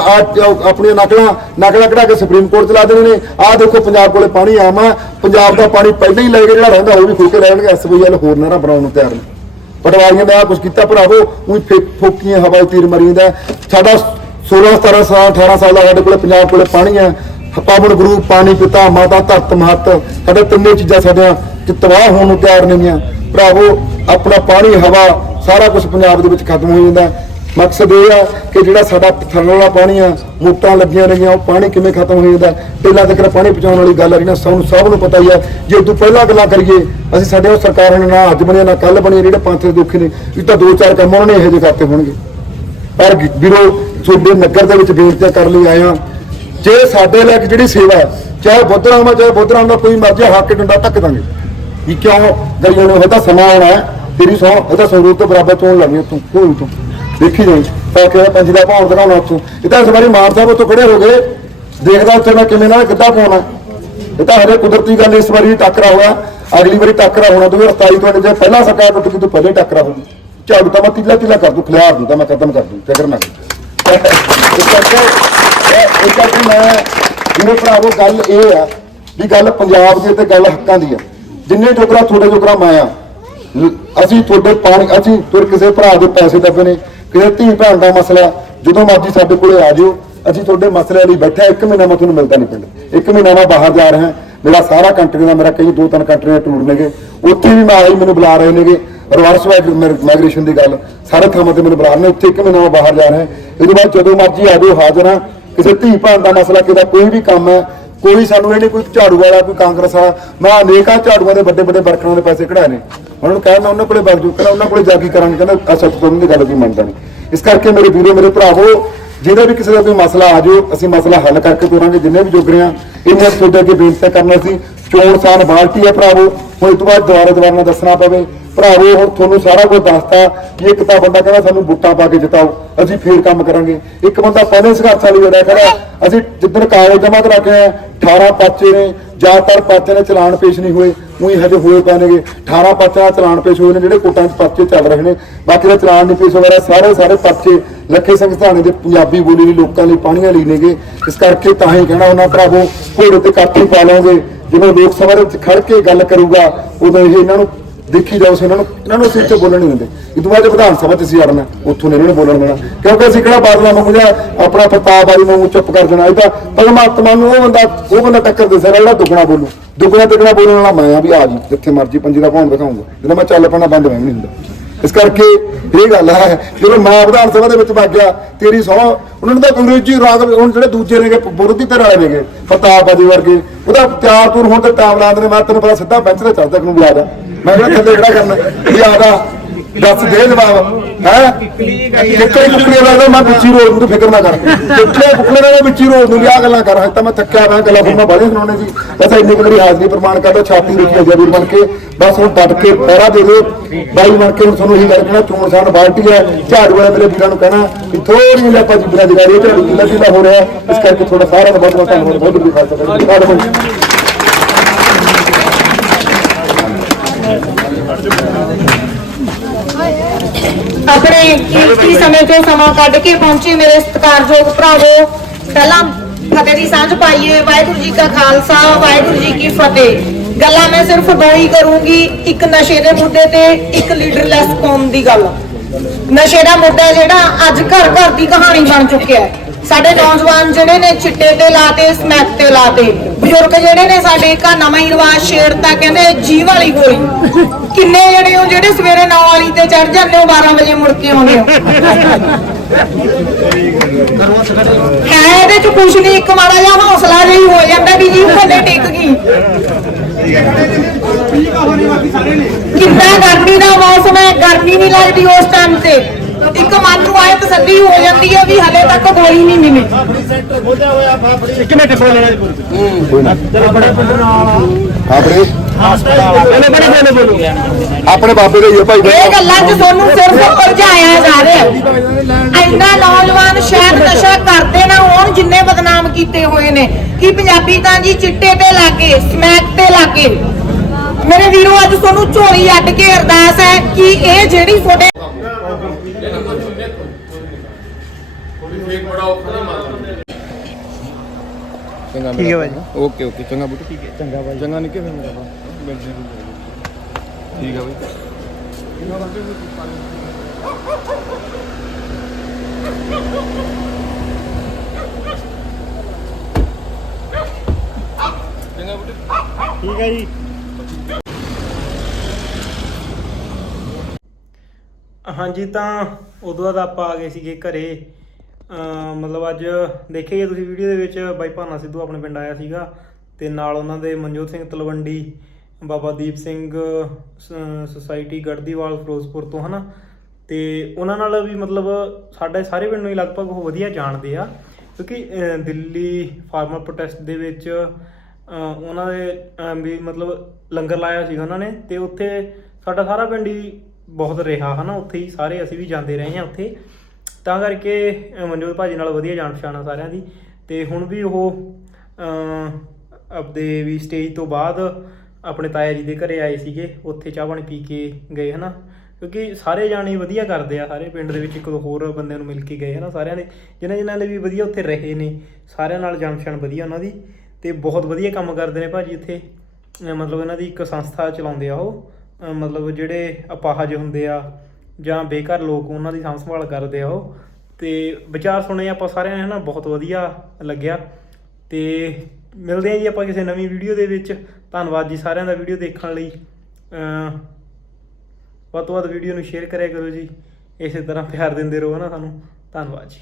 ਆਪਣੀਆਂ ਨਕਲਾਂ ਨਕਲਾਂ ਕਢਾ ਕੇ ਸੁਪਰੀਮ ਕੋਰਟ 'ਚ ਲਾ ਦੇਣੇ ਨੇ। ਆਹ ਦੇਖੋ ਪੰਜਾਬ ਕੋਲੇ ਪਾਣੀ ਆਮ ਆ, ਪੰਜਾਬ ਦਾ ਪਾਣੀ ਪਹਿਲਾਂ ਹੀ ਲੈ ਕੇ ਜਿਹੜਾ ਰਹਿੰਦਾ, ਉਹ ਵੀ ਖੁੱਲ ਕੇ ਰਹਿਣਗੇ ਐਸਬੀਐਲ ਹੋਰ ਨਾ ਬਣਾਉਣ ਨੂੰ ਤਿਆਰ ਨੇ। ਪਟਵਾਰੀਆਂ ਦਾ ਆ ਕੁਝ ਕੀਤਾ, ਭਰਾਵੋ, ਉਹੀ ਫੋਕੀਆਂ ਹਵਾਈ ਤੀਰ ਮਰੀਂਦਾ ਸਾਡਾ 16 17 ਸਾਲ 18 ਸਾਲ ਦਾ ਸਾਡੇ ਕੋਲ, ਪੰਜਾਬ ਕੋਲ ਪਾਣੀ ਹੈ। ਪਾਵਨ ਗੁਰੂ, ਪਾਣੀ ਪਿਤਾ, ਮਾਤਾ ਧਰਤ ਮਹਤ। ਸਾਡੇ ਤਿੰਨੇ ਚੀਜ਼ਾਂ ਸਾਡੀਆਂ ਕਿ ਤਬਾਹ ਹੋਣ ਨੂੰ ਤਿਆਰ ਨਹੀਂ ਆ ਭਰਾਵੋ, ਆਪਣਾ ਪਾਣੀ, ਹਵਾ, ਸਾਰਾ ਕੁਝ ਪੰਜਾਬ ਦੇ ਵਿੱਚ ਖਤਮ ਹੋ ਜਾਂਦਾ ਮਕਸਦ ਇਹ ਆ ਕਿ ਜਿਹੜਾ ਸਾਡਾ ਥੱਲੇ ਵਾਲਾ ਪਾਣੀ ਆ ਮੋਟਾਂ ਲੱਗੀਆਂ ਰਹੀਆਂ, ਉਹ ਪਾਣੀ ਕਿਵੇਂ ਖਤਮ ਹੋ ਜਾਂਦਾ ਪਹਿਲਾਂ ਤੱਕ ਪਾਣੀ ਪਹੁੰਚਾਉਣ ਵਾਲੀ ਗੱਲ ਆ ਰਹੀ ਨਾ, ਸਾਨੂੰ ਸਭ ਨੂੰ ਪਤਾ ਹੀ ਆ ਜੇ ਉਦੋਂ ਪਹਿਲਾਂ ਗੱਲਾਂ ਕਰੀਏ, ਅਸੀਂ ਸਾਡੇ ਉਹ ਸਰਕਾਰਾਂ ਨੇ ਨਾ ਅੱਜ ਬਣਿਆ, ਨਾ ਕੱਲ ਬਣੀਆਂ, ਜਿਹੜੇ ਪੰਜ ਛੇ ਦੁੱਖ ਨੇ, ਇਹ ਤਾਂ ਦੋ ਚਾਰ ਕੰਮ ਉਹਨਾਂ ਨੇ ਇਹੋ ਜਿਹੇ ਕਰਤੇ ਹੋਣਗੇ। ਪਰ ਵੀਰੋ ਤੁਹਾਡੇ ਨਗਰ ਦੇ ਵਿੱਚ ਬੇਨਤੀ ਕਰਨ ਲਈ ਆਇਆ ਜੇ ਸਾਡੇ ਲਈ ਇੱਕ ਜਿਹੜੀ ਸੇਵਾ ਹੈ, ਚਾਹੇ ਬੁੱਧਰਾਮ ਆ ਚਾਹੇ ਬੁੱਧਰਾਮ ਦਾ ਕੋਈ ਮਰਜ਼ੀ ਹੱਕ ਡੰਡਾ ਟੱਕ ਦਾਂਗੇ। ਵੀ ਕਿਉਂ? ਗਰੀਆਂ ਨੂੰ ਇਹਦਾ ਸਮਾਂ ਆਉਣਾ ਹੈ ਤੇਰੀ ਸੌ ਇਹਦਾ ਸੰਗਰੂਰ ਤੋਂ ਬਰਾਬਰ ਚੋਣ ਲਾਣੀ ਤੂੰ ਕੋਈ ਤੂੰ। ਦੇਖੀ ਜਾਈ ਤਾਂ ਕਿ ਪੰਜ ਦਾ ਭਾਉ ਦਿਖਾਉਣਾ ਉੱਥੋਂ ਇਹ ਤਾਂ ਇਸ ਵਾਰੀ ਮਾਨ ਸਾਹਿਬ ਉੱਥੋਂ ਖੜੇ ਹੋ ਗਏ। ਦੇਖਦਾ ਉੱਥੇ ਮੈਂ ਕਿਵੇਂ ਨਾਲ ਕਿੱਦਾਂ ਪਾਉਣਾ। ਇਹ ਤਾਂ ਹਰੇ ਕੁਦਰਤੀ ਗੱਲ ਇਸ ਵਾਰੀ ਟੱਕਰਾ ਹੋਇਆ। ਅਗਲੀ ਵਾਰੀ ਟੱਕਰਾ ਹੋਣਾ 2027 ਤੁਹਾਡੇ ਜੇ ਪਹਿਲਾਂ ਸਰਕਾਰ ਟੁੱਟ ਗਈ ਤੋਂ ਪਹਿਲੇ ਟੱਕਰਾ ਹੋਊਗੀ ਝਾੜੂ ਤਾਂ ਮੈਂ ਤਿੱਲਾ ਤਿੱਲਾ ਕਰ ਦੂੰ ਖਿਲਾਰ ਦੂੰ ਤਾਂ ਮੈਂ ਖਤਮ ਕਰ ਦੂੰ ਫਿਕਰ ਨਾ ਕਰ। ਇਸ ਕਰਕੇ ਇਸ ਕਰਕੇ ਮੈਂ ਮੇਰੇ ਭਰਾਵੋ ਗੱਲ ਇਹ ਆ ਵੀ ਗੱਲ ਪੰਜਾਬ ਦੀ ਤੇ ਗੱਲ ਹੱਕਾਂ ਦੀ ਆ। ਜਿੰਨੇ ਟੋਕਰਾ ਤੁਹਾਡੇ ਟੋਕਰਾ ਮੈਂ ਅਸੀਂ ਤੁਹਾਡੇ ਪਾਣੀ ਅਸੀਂ ਤੁਰ ਕਿਸੇ ਭਰਾ ਦੇ ਪੈਸੇ ਦੱਬੇ ਨੇ, ਕਿਸੇ ਧੀ ਭੈਣ ਦਾ ਮਸਲਾ, ਜਦੋਂ ਮਰਜ਼ੀ ਸਾਡੇ ਕੋਲੇ ਆ ਜਿਓ। ਅਸੀਂ ਤੁਹਾਡੇ ਮਸਲੇ ਲਈ ਬੈਠਾ ਇੱਕ ਮਹੀਨਾ ਮੈਂ ਤੁਹਾਨੂੰ ਮਿਲਦਾ ਨਹੀਂ ਪਿੰਡ। ਇੱਕ ਮਹੀਨਾ ਮੈਂ ਬਾਹਰ ਜਾ ਰਿਹਾ ਮੇਰਾ ਸਾਰਾ ਕੰਟਰੀ ਦਾ ਮੇਰਾ ਕਈ ਦੋ ਤਿੰਨ ਕੰਟਰੀਆਂ ਦੇ ਟੂਰ ਨੇਗੇ। ਉੱਥੇ ਵੀ ਮੈਂ ਆਈ ਮੈਨੂੰ ਬੁਲਾ ਰਹੇ ਨੇਗੇ। ਰਿਵਰਸ ਮਾਈਗ੍ਰੇਸ਼ਨ ਦੀ ਗੱਲ, ਸਾਰੇ ਥਾਵਾਂ ਤੇ ਮੈਨੂੰ ਬੁਲਾ ਰਹੇ ਨੇ, ਉੱਥੇ ਇੱਕ ਮਹੀਨਾ ਮੈਂ ਬਾਹਰ ਜਾ ਰਿਹਾ। ਇਹਦੇ ਬਾਅਦ ਜਦੋਂ ਮਰਜ਼ੀ ਆ ਜਾਓ, ਹਾਜ਼ਰ ਹਾਂ ਕਿਸੇ ਧੀ ਭਾਣ ਦਾ ਮਸਲਾ, ਕਿਸੇ ਕੋਈ ਵੀ ਕੰਮ ਹੈ, ਕੋਈ ਸਾਨੂੰ ਇਹ ਨਹੀਂ, ਕੋਈ ਝਾੜੂ ਵਾਲਾ, ਕੋਈ ਕਾਂਗਰਸ ਵਾਲਾ, ਮੈਂ ਅਨੇਕਾਂ ਝਾੜੂਆਂ ਦੇ ਵੱਡੇ ਵੱਡੇ ਵਰਕਰਾਂ ਦੇ ਪੈਸੇ ਕਢਾਏ ਨੇ। ਉਹਨਾਂ ਨੂੰ ਕਹਿਣਾ ਉਹਨਾਂ ਕੋਲੇ ਵਗ ਜੂ ਕਹਿੰਦਾ ਉਹਨਾਂ ਕੋਲੇ ਜਾ ਕੇ ਕਰਾਂਗੇ, ਕਹਿੰਦਾ ਅਸਲ ਤੋਂ ਦੀ ਗੱਲ ਕੋਈ ਮੰਨਦਾ ਨਹੀਂ। ਇਸ ਕਰਕੇ ਮੇਰੇ ਵੀਰੋ, ਮੇਰੇ ਭਰਾਵੋ, ਜਿਹਦਾ ਵੀ ਕਿਸੇ ਦਾ ਕੋਈ ਮਸਲਾ ਆ ਜਾਓ, ਅਸੀਂ ਮਸਲਾ ਹੱਲ ਕਰਕੇ ਤੋਰਾਂਗੇ, ਜਿੰਨੇ ਵੀ ਜੋਗਰੇ ਆ, ਇਹਨਾਂ ਤੁਹਾਡੇ ਅੱਗੇ ਬੇਨਤੀ ਕਰਨਾ ਸੀ। ਚੋਣ ਸਾਨ ਬਾਲਟੀ ਹੈ ਭਰਾਵੋ, ਹੁਣ ਇਹ ਤੋਂ ਬਾਅਦ ਦੁਬਾਰਾ ਦੁਬਾਰਾ ਦੱਸਣਾ ਪਵੇ। ਭਰਾਵੋ, ਹੁਣ ਤੁਹਾਨੂੰ ਸਾਰਾ ਕੁਝ ਦੱਸਤਾ। ਕਿ ਇੱਕ ਤਾਂ ਬੰਦਾ ਕਹਿੰਦਾ ਸਾਨੂੰ ਬੁੱਟਾਂ ਪਾ ਕੇ ਜਿਤਾਓ, ਅਸੀਂ ਫੇਰ ਕੰਮ ਕਰਾਂਗੇ। ਇੱਕ ਬੰਦਾ ਪਹਿਲੇ ਸੰਘਰਸ਼ਾਂ ਲਈ ਜਿਹੜਾ ਖੜਾ, ਅਸੀਂ ਜਿੱਦਣ ਕਾਗਜ਼ ਜਮ੍ਹਾਂ ਕਰਾ ਕੇ ਆਏ 18 ਪਾਚੇ ਨੇ, ਜ਼ਿਆਦਾਤਰ ਪਾਚੇ ਨੇ ਚਲਾਨ ਪੇਸ਼ ਨਹੀਂ ਹੋਏ, ਉਹੀ ਹਜੇ ਹੋਏ ਪਏ ਨੇਗੇ। 18 ਪਾਚੇ ਦਾ ਚਲਾਨ ਪੇਸ਼ ਹੋਏ ਨੇ, ਜਿਹੜੇ ਕੋਟਾਂ 'ਚ ਪਰਚੇ ਚੱਲ ਰਹੇ ਨੇ। ਬਾਕੀ ਦਾ ਚਲਾਨ ਨਹੀਂ ਪੇਸ਼ ਹੋਇਆ, ਸਾਰੇ ਸਾਰੇ ਪਰਚੇ ਲੱਖੇ ਸਿੰਘ ਸਥਾਣੇ ਦੇ ਪੰਜਾਬੀ ਬੋਲੀ ਲਈ, ਲੋਕਾਂ ਲਈ, ਪਾਣੀਆਂ ਲਈ ਨੇਗੇ। ਇਸ ਕਰਕੇ ਤਾਂ ਹੀ ਕਹਿਣਾ ਉਹਨਾਂ ਭਰਾਵੋ, ਘੋੜੇ ਤੇ ਕਾਠੀ ਪਾ ਲਓਗੇ। ਜਦੋਂ ਲੋਕ ਸਭਾ ਦੇ ਵਿੱਚ ਖੜ ਕੇ ਗੱਲ ਕਰੂਗਾ, ਉਦੋਂ ਇਹ ਇਹਨਾਂ ਨੂੰ ਦੇਖੀ ਜਾਓ ਸੀ ਇਹਨਾਂ ਨੂੰ ਇਹਨਾਂ ਨੂੰ ਅਸੀਂ ਇੱਥੇ ਬੋਲਣ ਨਹੀਂ ਦਿੰਦੇ। ਇਹ ਤੋਂ ਬਾਅਦ ਜੇ ਵਿਧਾਨ ਸਭਾ 'ਚ ਅਸੀਂ ਅੜਨਾ ਉੱਥੋਂ ਨਹੀਂ ਇਹਨਾਂ ਨੂੰ ਬੋਲਣ ਦੇਣਾ। ਕਿਉਂਕਿ ਅਸੀਂ ਕਿਹੜਾ ਬਾਦਲਾਂ ਵਾਂਗੂ ਜਾਂ ਆਪਣਾ ਪ੍ਰਤਾਪ ਆਲੀ ਵਾਂਗੂ ਚੁੱਪ ਕਰ ਦੇਣਾ ਇਹ ਤਾਂ ਪਰਮਾਤਮਾ ਨੂੰ ਉਹ ਬੰਦਾ ਉਹ ਬੰਦਾ ਟੱਕਰ ਦੇ ਸਕਦਾ ਜਿਹੜਾ ਦੁੱਗਣਾ ਬੋਲੂ। ਦੁੱਗਣਾ ਤਿੱਗਣਾ ਬੋਲਣ ਵਾਲਾ ਮੈਂ ਆ ਵੀ ਆ ਜੀ, ਜਿੱਥੇ ਮਰਜ਼ੀ ਪੰਜੀ ਦਾ ਭਾਉਣ ਦਿਖਾਉਂਗਾ। ਜਦੋਂ ਮੈਂ ਚੱਲ ਪੈਣਾ ਬੰਦ ਮੈਂ ਵੀ ਨਹੀਂ ਹੁੰਦਾ। ਇਸ ਕਰਕੇ ਇਹ ਗੱਲ ਹੈ, ਜਦੋਂ ਮੈਂ ਵਿਧਾਨ ਸਭਾ ਦੇ ਵਿੱਚ ਵਗ ਗਿਆ, ਤੇਰੀ ਸੌ, ਉਹਨਾਂ ਨੇ ਤਾਂ ਅੰਗਰੇਜ਼ੀ ਰਾਗ ਹੁਣ ਜਿਹੜੇ ਦੂਜੇ ਨੇਗੇ ਵਿਰੋਧੀ ਧਿਰ ਵਾਲੇ ਨੇਗੇ, ਪ੍ਰਤਾਪ ਆਦੀ ਵਰਗੇ, ਉਹਦਾ ਤਿਆਰ ਤੁਰ ਹੁਣ ਤੇ ਟਾਈਮ ਲਾਉਂਦੇ ਨੇ। ਮੈਂ ਤੈਨੂੰ ਪਤਾ ਸਿੱਧਾ ਬੈਂਚ ਤੇ ਚੜਦਾ ਨੂੰ ਬੁਲਾ ਦਾ ਮੈਂ ਕਿਹਾ ਥੱਲੇ ਜਿਹੜਾ ਕਰਨਾ। ਵੀ ਆਦਾ ਦੱਸ ਦੇ ਜਵਾਬ। ਹੈ? ਕਿੱਕਲੇ ਕੁੱਕਲੇ ਦਾ ਮੈਂ ਵਿੱਚੀ ਰੋਲ ਨੂੰ ਫਿਕਰ ਨਾ ਕਰ। ਕਿੱਕਲੇ ਕੁੱਕਲੇ ਦਾ ਵਿੱਚੀ ਰੋਲ ਨੂੰ ਵੀ ਆਹ ਗੱਲਾਂ ਕਰ। ਹਜੇ ਮੈਂ ਥੱਕਿਆ ਮੈਂ ਗੱਲਾਂ ਫਿਰ ਮੈਂ ਬਾਰੇ ਸੁਣਾਉਣੇ ਸੀ। ਬਸ ਇੰਨੀ ਕੁ ਮੇਰੀ ਹਾਜ਼ਰੀ ਪ੍ਰਮਾਣ ਕਰਦਾ ਛਾਤੀ ਰੱਖੀ ਅਜੇ ਵੀਰ ਬਣ ਕੇ। ਬਸ ਹੁਣ ਡਟ ਕੇ ਪਹਿਰਾ ਦੇ ਦਿਓ। ਬਾਈ ਬਣ ਕੇ ਹੁਣ ਤੁਹਾਨੂੰ ਇਹੀ ਗੱਲ ਕਹਿਣਾ, ਚੋਣ ਸਾਨ ਬਾਲਟੀ ਹੈ। ਝਾੜੂ ਵਾਲੇ ਮੇਰੇ ਵੀਰਾਂ ਨੂੰ ਕਹਿਣਾ ਕਿ ਥੋੜੀ ਜਿਹੀ ਆਪਾਂ ਜਿੱਦਾਂ ਜਗਾਰੀ ਝਾੜੂ ਕਿਲਾ ਕਿਲਾ ਹੋ ਰਿਹਾ। ਇਸ ਕਰਕੇ ਥੋੜਾ ਸਾਰਾ ਦਾ ਬਹੁਤ ਬਹੁਤ ਧੰਨਵਾਦ। ਬਹੁਤ ਵੀ ਖਾਲਸਾ ਆਪਣੇ ਕੀਮਤੀ ਸਮੇਂ ਤੋਂ ਸਮਾਂ ਕੱਢ ਕੇ ਪਹੁੰਚੇ ਮੇਰੇ ਸਤਿਕਾਰਯੋਗ ਭਰਾਵੋ। ਪਹਿਲਾਂ ਫਤਿਹ ਦੀ ਸਾਂਝ ਪਾਈਏ। ਵਾਹਿਗੁਰੂ ਜੀ ਕਾ ਖਾਲਸਾ, ਵਾਹਿਗੁਰੂ ਜੀ ਕੀ ਫਤਿਹ। ਗੱਲਾਂ ਮੈਂ ਸਿਰਫ ਦੋ ਹੀ ਕਰੂੰਗੀ। ਇੱਕ ਨਸ਼ੇ ਦੇ ਮੁੱਦੇ ਤੇ, ਇੱਕ ਲੀਡਰਲੈਸ ਕੌਮ ਦੀ ਗੱਲ। ਨਸ਼ੇ ਦਾ ਮੁੱਦਾ ਜਿਹੜਾ ਅੱਜ ਘਰ ਘਰ ਦੀ ਕਹਾਣੀ ਬਣ ਚੁੱਕਿਆ ਹੈ। ਸਾਡੇ ਨੌਜਵਾਨ ਜਿਹੜੇ ਨੇ ਚਿੱਟੇ ਤੇ ਲਾਤੇ, ਸਮੈਕ ਤੇ ਲਾਤੇ। ਬਜ਼ੁਰਗ ਜਿਹੜੇ ਨੇ ਸਾਡੇ ਘਰ ਨਵਾਂ ਹੀ ਰਿਵਾਜ ਛੇੜਤਾ, ਕਹਿੰਦੇ ਜੀਵ ਵਾਲੀ ਗੋਲੀ। ਕਿੰਨੇ ਜਿਹੜੇ ਹੋ ਜਿਹੜੇ ਸਵੇਰੇ 9 ਵਾਲੀ ਤੇ ਚੜ ਜਾਂਦੇ ਹੋ 12 ਵਜੇ ਮੁੜ ਕੇ ਆਉਂਦੇ ਹੋ? ਹੈ ਇਹਦੇ ਚ ਕੁਛ ਨਹੀਂ ਇੱਕ ਮਾੜਾ ਜਿਹਾ ਹੌਸਲਾ ਜਿਹੀ ਹੋ ਜਾਂਦਾ ਵੀ ਜੀ ਥੱਲੇ ਟਿਕ ਗਈ। ਕਿੰਨਾ ਗਰਮੀ ਦਾ ਮੌਸਮ ਹੈ ਗਰਮੀ ਨਹੀਂ ਲੱਗਦੀ ਉਸ ਟਾਈਮ ਤੇ। ਇੱਕ ਮਨ ਨੂੰ ਆਏ ਤਸੱਲੀ ਹੋ ਜਾਂਦੀ ਹੈ ਵੀ ਹਲੇ ਤੱਕ ਗੋਲੀ ਨਹੀਂ ਮਿਲੀ ਆਪਣੇ ਆਪਣੇ ਬਾਬੇ ਦੇ ਹੀ ਆ ਭਾਈ ਇਹ ਗੱਲਾਂ 'ਚ ਤੁਹਾਨੂੰ ਸਿਰਫ ਉਲਝਾਇਆ ਜਾ ਰਿਹਾ ਇੰਨਾ ਨੌਜਵਾਨ ਸ਼ਾਇਦ ਨਸ਼ਾ ਕਰਦੇ ਨਾ ਹੋਣ ਜਿੰਨੇ ਬਦਨਾਮ ਕੀਤੇ ਹੋਏ ਨੇ। ਕਿ ਪੰਜਾਬੀ ਤਾਂ ਜੀ ਚਿੱਟੇ ਤੇ ਲਾਗੇ ਸਮੈਕ ਤੇ ਲਾਗੇ। ਮੇਰੇ ਵੀਰੋ ਅੱਜ ਤੁਹਾਨੂੰ ਝੋਲੀ ਅੱਡ ਕੇ ਅਰਦਾਸ ਹੈ ਕਿ ਇਹ ਜਿਹੜੀ ਤੁਹਾਡੇ ਹੈ ਭਾਜੀ ਓਕੇ ਓਕੇ ਚੰਗਾ ਬੁੱਟ ਠੀਕ ਹੈ ਚੰਗਾ ਬਾਈ ਚੰਗਾ ਨਿੱਕੇ ਫਿਰ ਮੇਰਾ ਠੀਕ ਹੈ ਬਾਈ। ਠੀਕ ਹੈ ਜੀ। ਹਾਂਜੀ ਤਾਂ ਉਦੋਂ ਬਾਅਦ ਆਪਾਂ ਆ ਗਏ ਸੀਗੇ ਘਰੇ। ਮਤਲਬ ਅੱਜ ਦੇਖਿਆ ਆ ਤੁਸੀਂ ਵੀਡੀਓ ਦੇ ਵਿੱਚ ਬਾਈ ਭਾਨਾ ਸਿੱਧੂ ਆਪਣੇ ਪਿੰਡ ਆਇਆ ਸੀਗਾ ਤੇ ਨਾਲ ਉਹਨਾਂ ਦੇ ਮਨਜੋਤ ਸਿੰਘ ਤਲਵੰਡੀ ਬਾਬਾ ਦੀਪ ਸਿੰਘ ਸ- ਸੁਸਾਇਟੀ ਗੜਦੀਵਾਲ ਫਿਰੋਜ਼ਪੁਰ ਤੋਂ ਹਨਾ? ਤੇ ਉਹਨਾਂ ਨਾਲ ਵੀ ਮਤਲਬ ਸਾਡੇ ਸਾਰੇ ਪਿੰਡ ਨੂੰ ਹੀ ਲਗਭਗ ਉਹ ਵਧੀਆ ਜਾਣਦੇ ਆ। ਕਿਉਂਕਿ ਦਿੱਲੀ ਫਾਰਮਰ ਪ੍ਰੋਟੈਸਟ ਦੇ ਵਿੱਚ ਉਹਨਾਂ ਦੇ ਵੀ ਮਤਲਬ ਲੰਗਰ ਲਾਇਆ ਸੀਗਾ ਉਹਨਾਂ ਨੇ ਤੇ ਉੱਥੇ ਸਾਡਾ ਸਾਰਾ ਪਿੰਡ ਹੀ ਬਹੁਤ ਰਿਹਾ ਹਨਾ? ਉੱਥੇ ਹੀ ਸਾਰੇ ਅਸੀਂ ਵੀ ਜਾਂਦੇ ਰਹੇ ਹਾਂ ਉੱਥੇ। ਤਾਂ ਕਰਕੇ ਅਹ, ਮਨਜੋਤ ਭਾਜੀ ਨਾਲ ਵਧੀਆ ਜਾਣ ਪਛਾਣ ਆ ਸਾਰਿਆਂ ਦੀ। ਤੇ ਹੁਣ ਵੀ ਉਹ ਆਪਦੇ ਵੀ ਸਟੇਜ ਤੋਂ ਬਾਅਦ ਆਪਣੇ ਤਾਇਆ ਜੀ ਦੇ ਘਰੇ ਆਏ ਸੀਗੇ, ਉੱਥੇ ਚਾਹ ਪਾਣੀ ਪੀ ਕੇ ਗਏ ਹਨਾ। ਕਿਉਂਕਿ ਸਾਰੇ ਜਾਣੇ ਵਧੀਆ ਕਰਦੇ ਆ, ਸਾਰੇ ਪਿੰਡ ਦੇ ਵਿੱਚ ਇੱਕ ਦੋ ਹੋਰ ਬੰਦਿਆਂ ਨੂੰ ਮਿਲ ਕੇ ਗਏ ਹਨਾ ਸਾਰਿਆਂ ਨੇ ਜਿਨ੍ਹਾਂ ਜਿਨ੍ਹਾਂ ਦੇ ਵੀ ਵਧੀਆ ਉੱਥੇ ਰਹੇ ਨੇ, ਸਾਰਿਆਂ ਨਾਲ ਜਾਣ ਪਛਾਣ ਵਧੀਆ ਉਹਨਾਂ ਦੀ, ਤੇ ਬਹੁਤ ਵਧੀਆ ਕੰਮ ਕਰਦੇ ਨੇ ਭਾਜੀ ਇੱਥੇ। ਅਹ ਮਤਲਬ ਇਹਨਾਂ ਦੀ ਇੱਕ ਸੰਸਥਾ ਚਲਾਉਂਦੇ ਆ ਉਹ ਮਤਲਬ ਜਿਹੜੇ ਅਪਾਹਜ ਹੁੰਦੇ ਆ, ਜਾਂ ਬੇਘਰ ਲੋਕ ਉਹਨਾਂ ਦੀ ਸਾਂਭ ਸੰਭਾਲ ਕਰਦੇ ਆ ਉਹ। ਤੇ ਵਿਚਾਰ ਸੁਣੇ ਆਪਾਂ ਸਾਰਿਆਂ ਨੇ ਹਨਾ, ਬਹੁਤ ਵਧੀਆ ਲੱਗਿਆ। ਤੇ ਮਿਲਦੇ ਹਾਂ ਜੀ ਆਪਾਂ ਕਿਸੇ ਨਵੀਂ ਵੀਡੀਓ ਦੇ ਵਿੱਚ। ਧੰਨਵਾਦ ਜੀ ਸਾਰਿਆਂ ਦਾ ਵੀਡੀਓ ਦੇਖਣ ਲਈ। ਵੱਧ ਤੋਂ ਵੱਧ ਵੀਡੀਓ ਨੂੰ ਸ਼ੇਅਰ ਕਰਿਆ ਕਰੋ ਜੀ। ਇਸੇ ਤਰ੍ਹਾਂ ਪਿਆਰ ਦਿੰਦੇ ਰਹੋ ਨਾ ਸਾਨੂੰ। ਧੰਨਵਾਦ ਜੀ।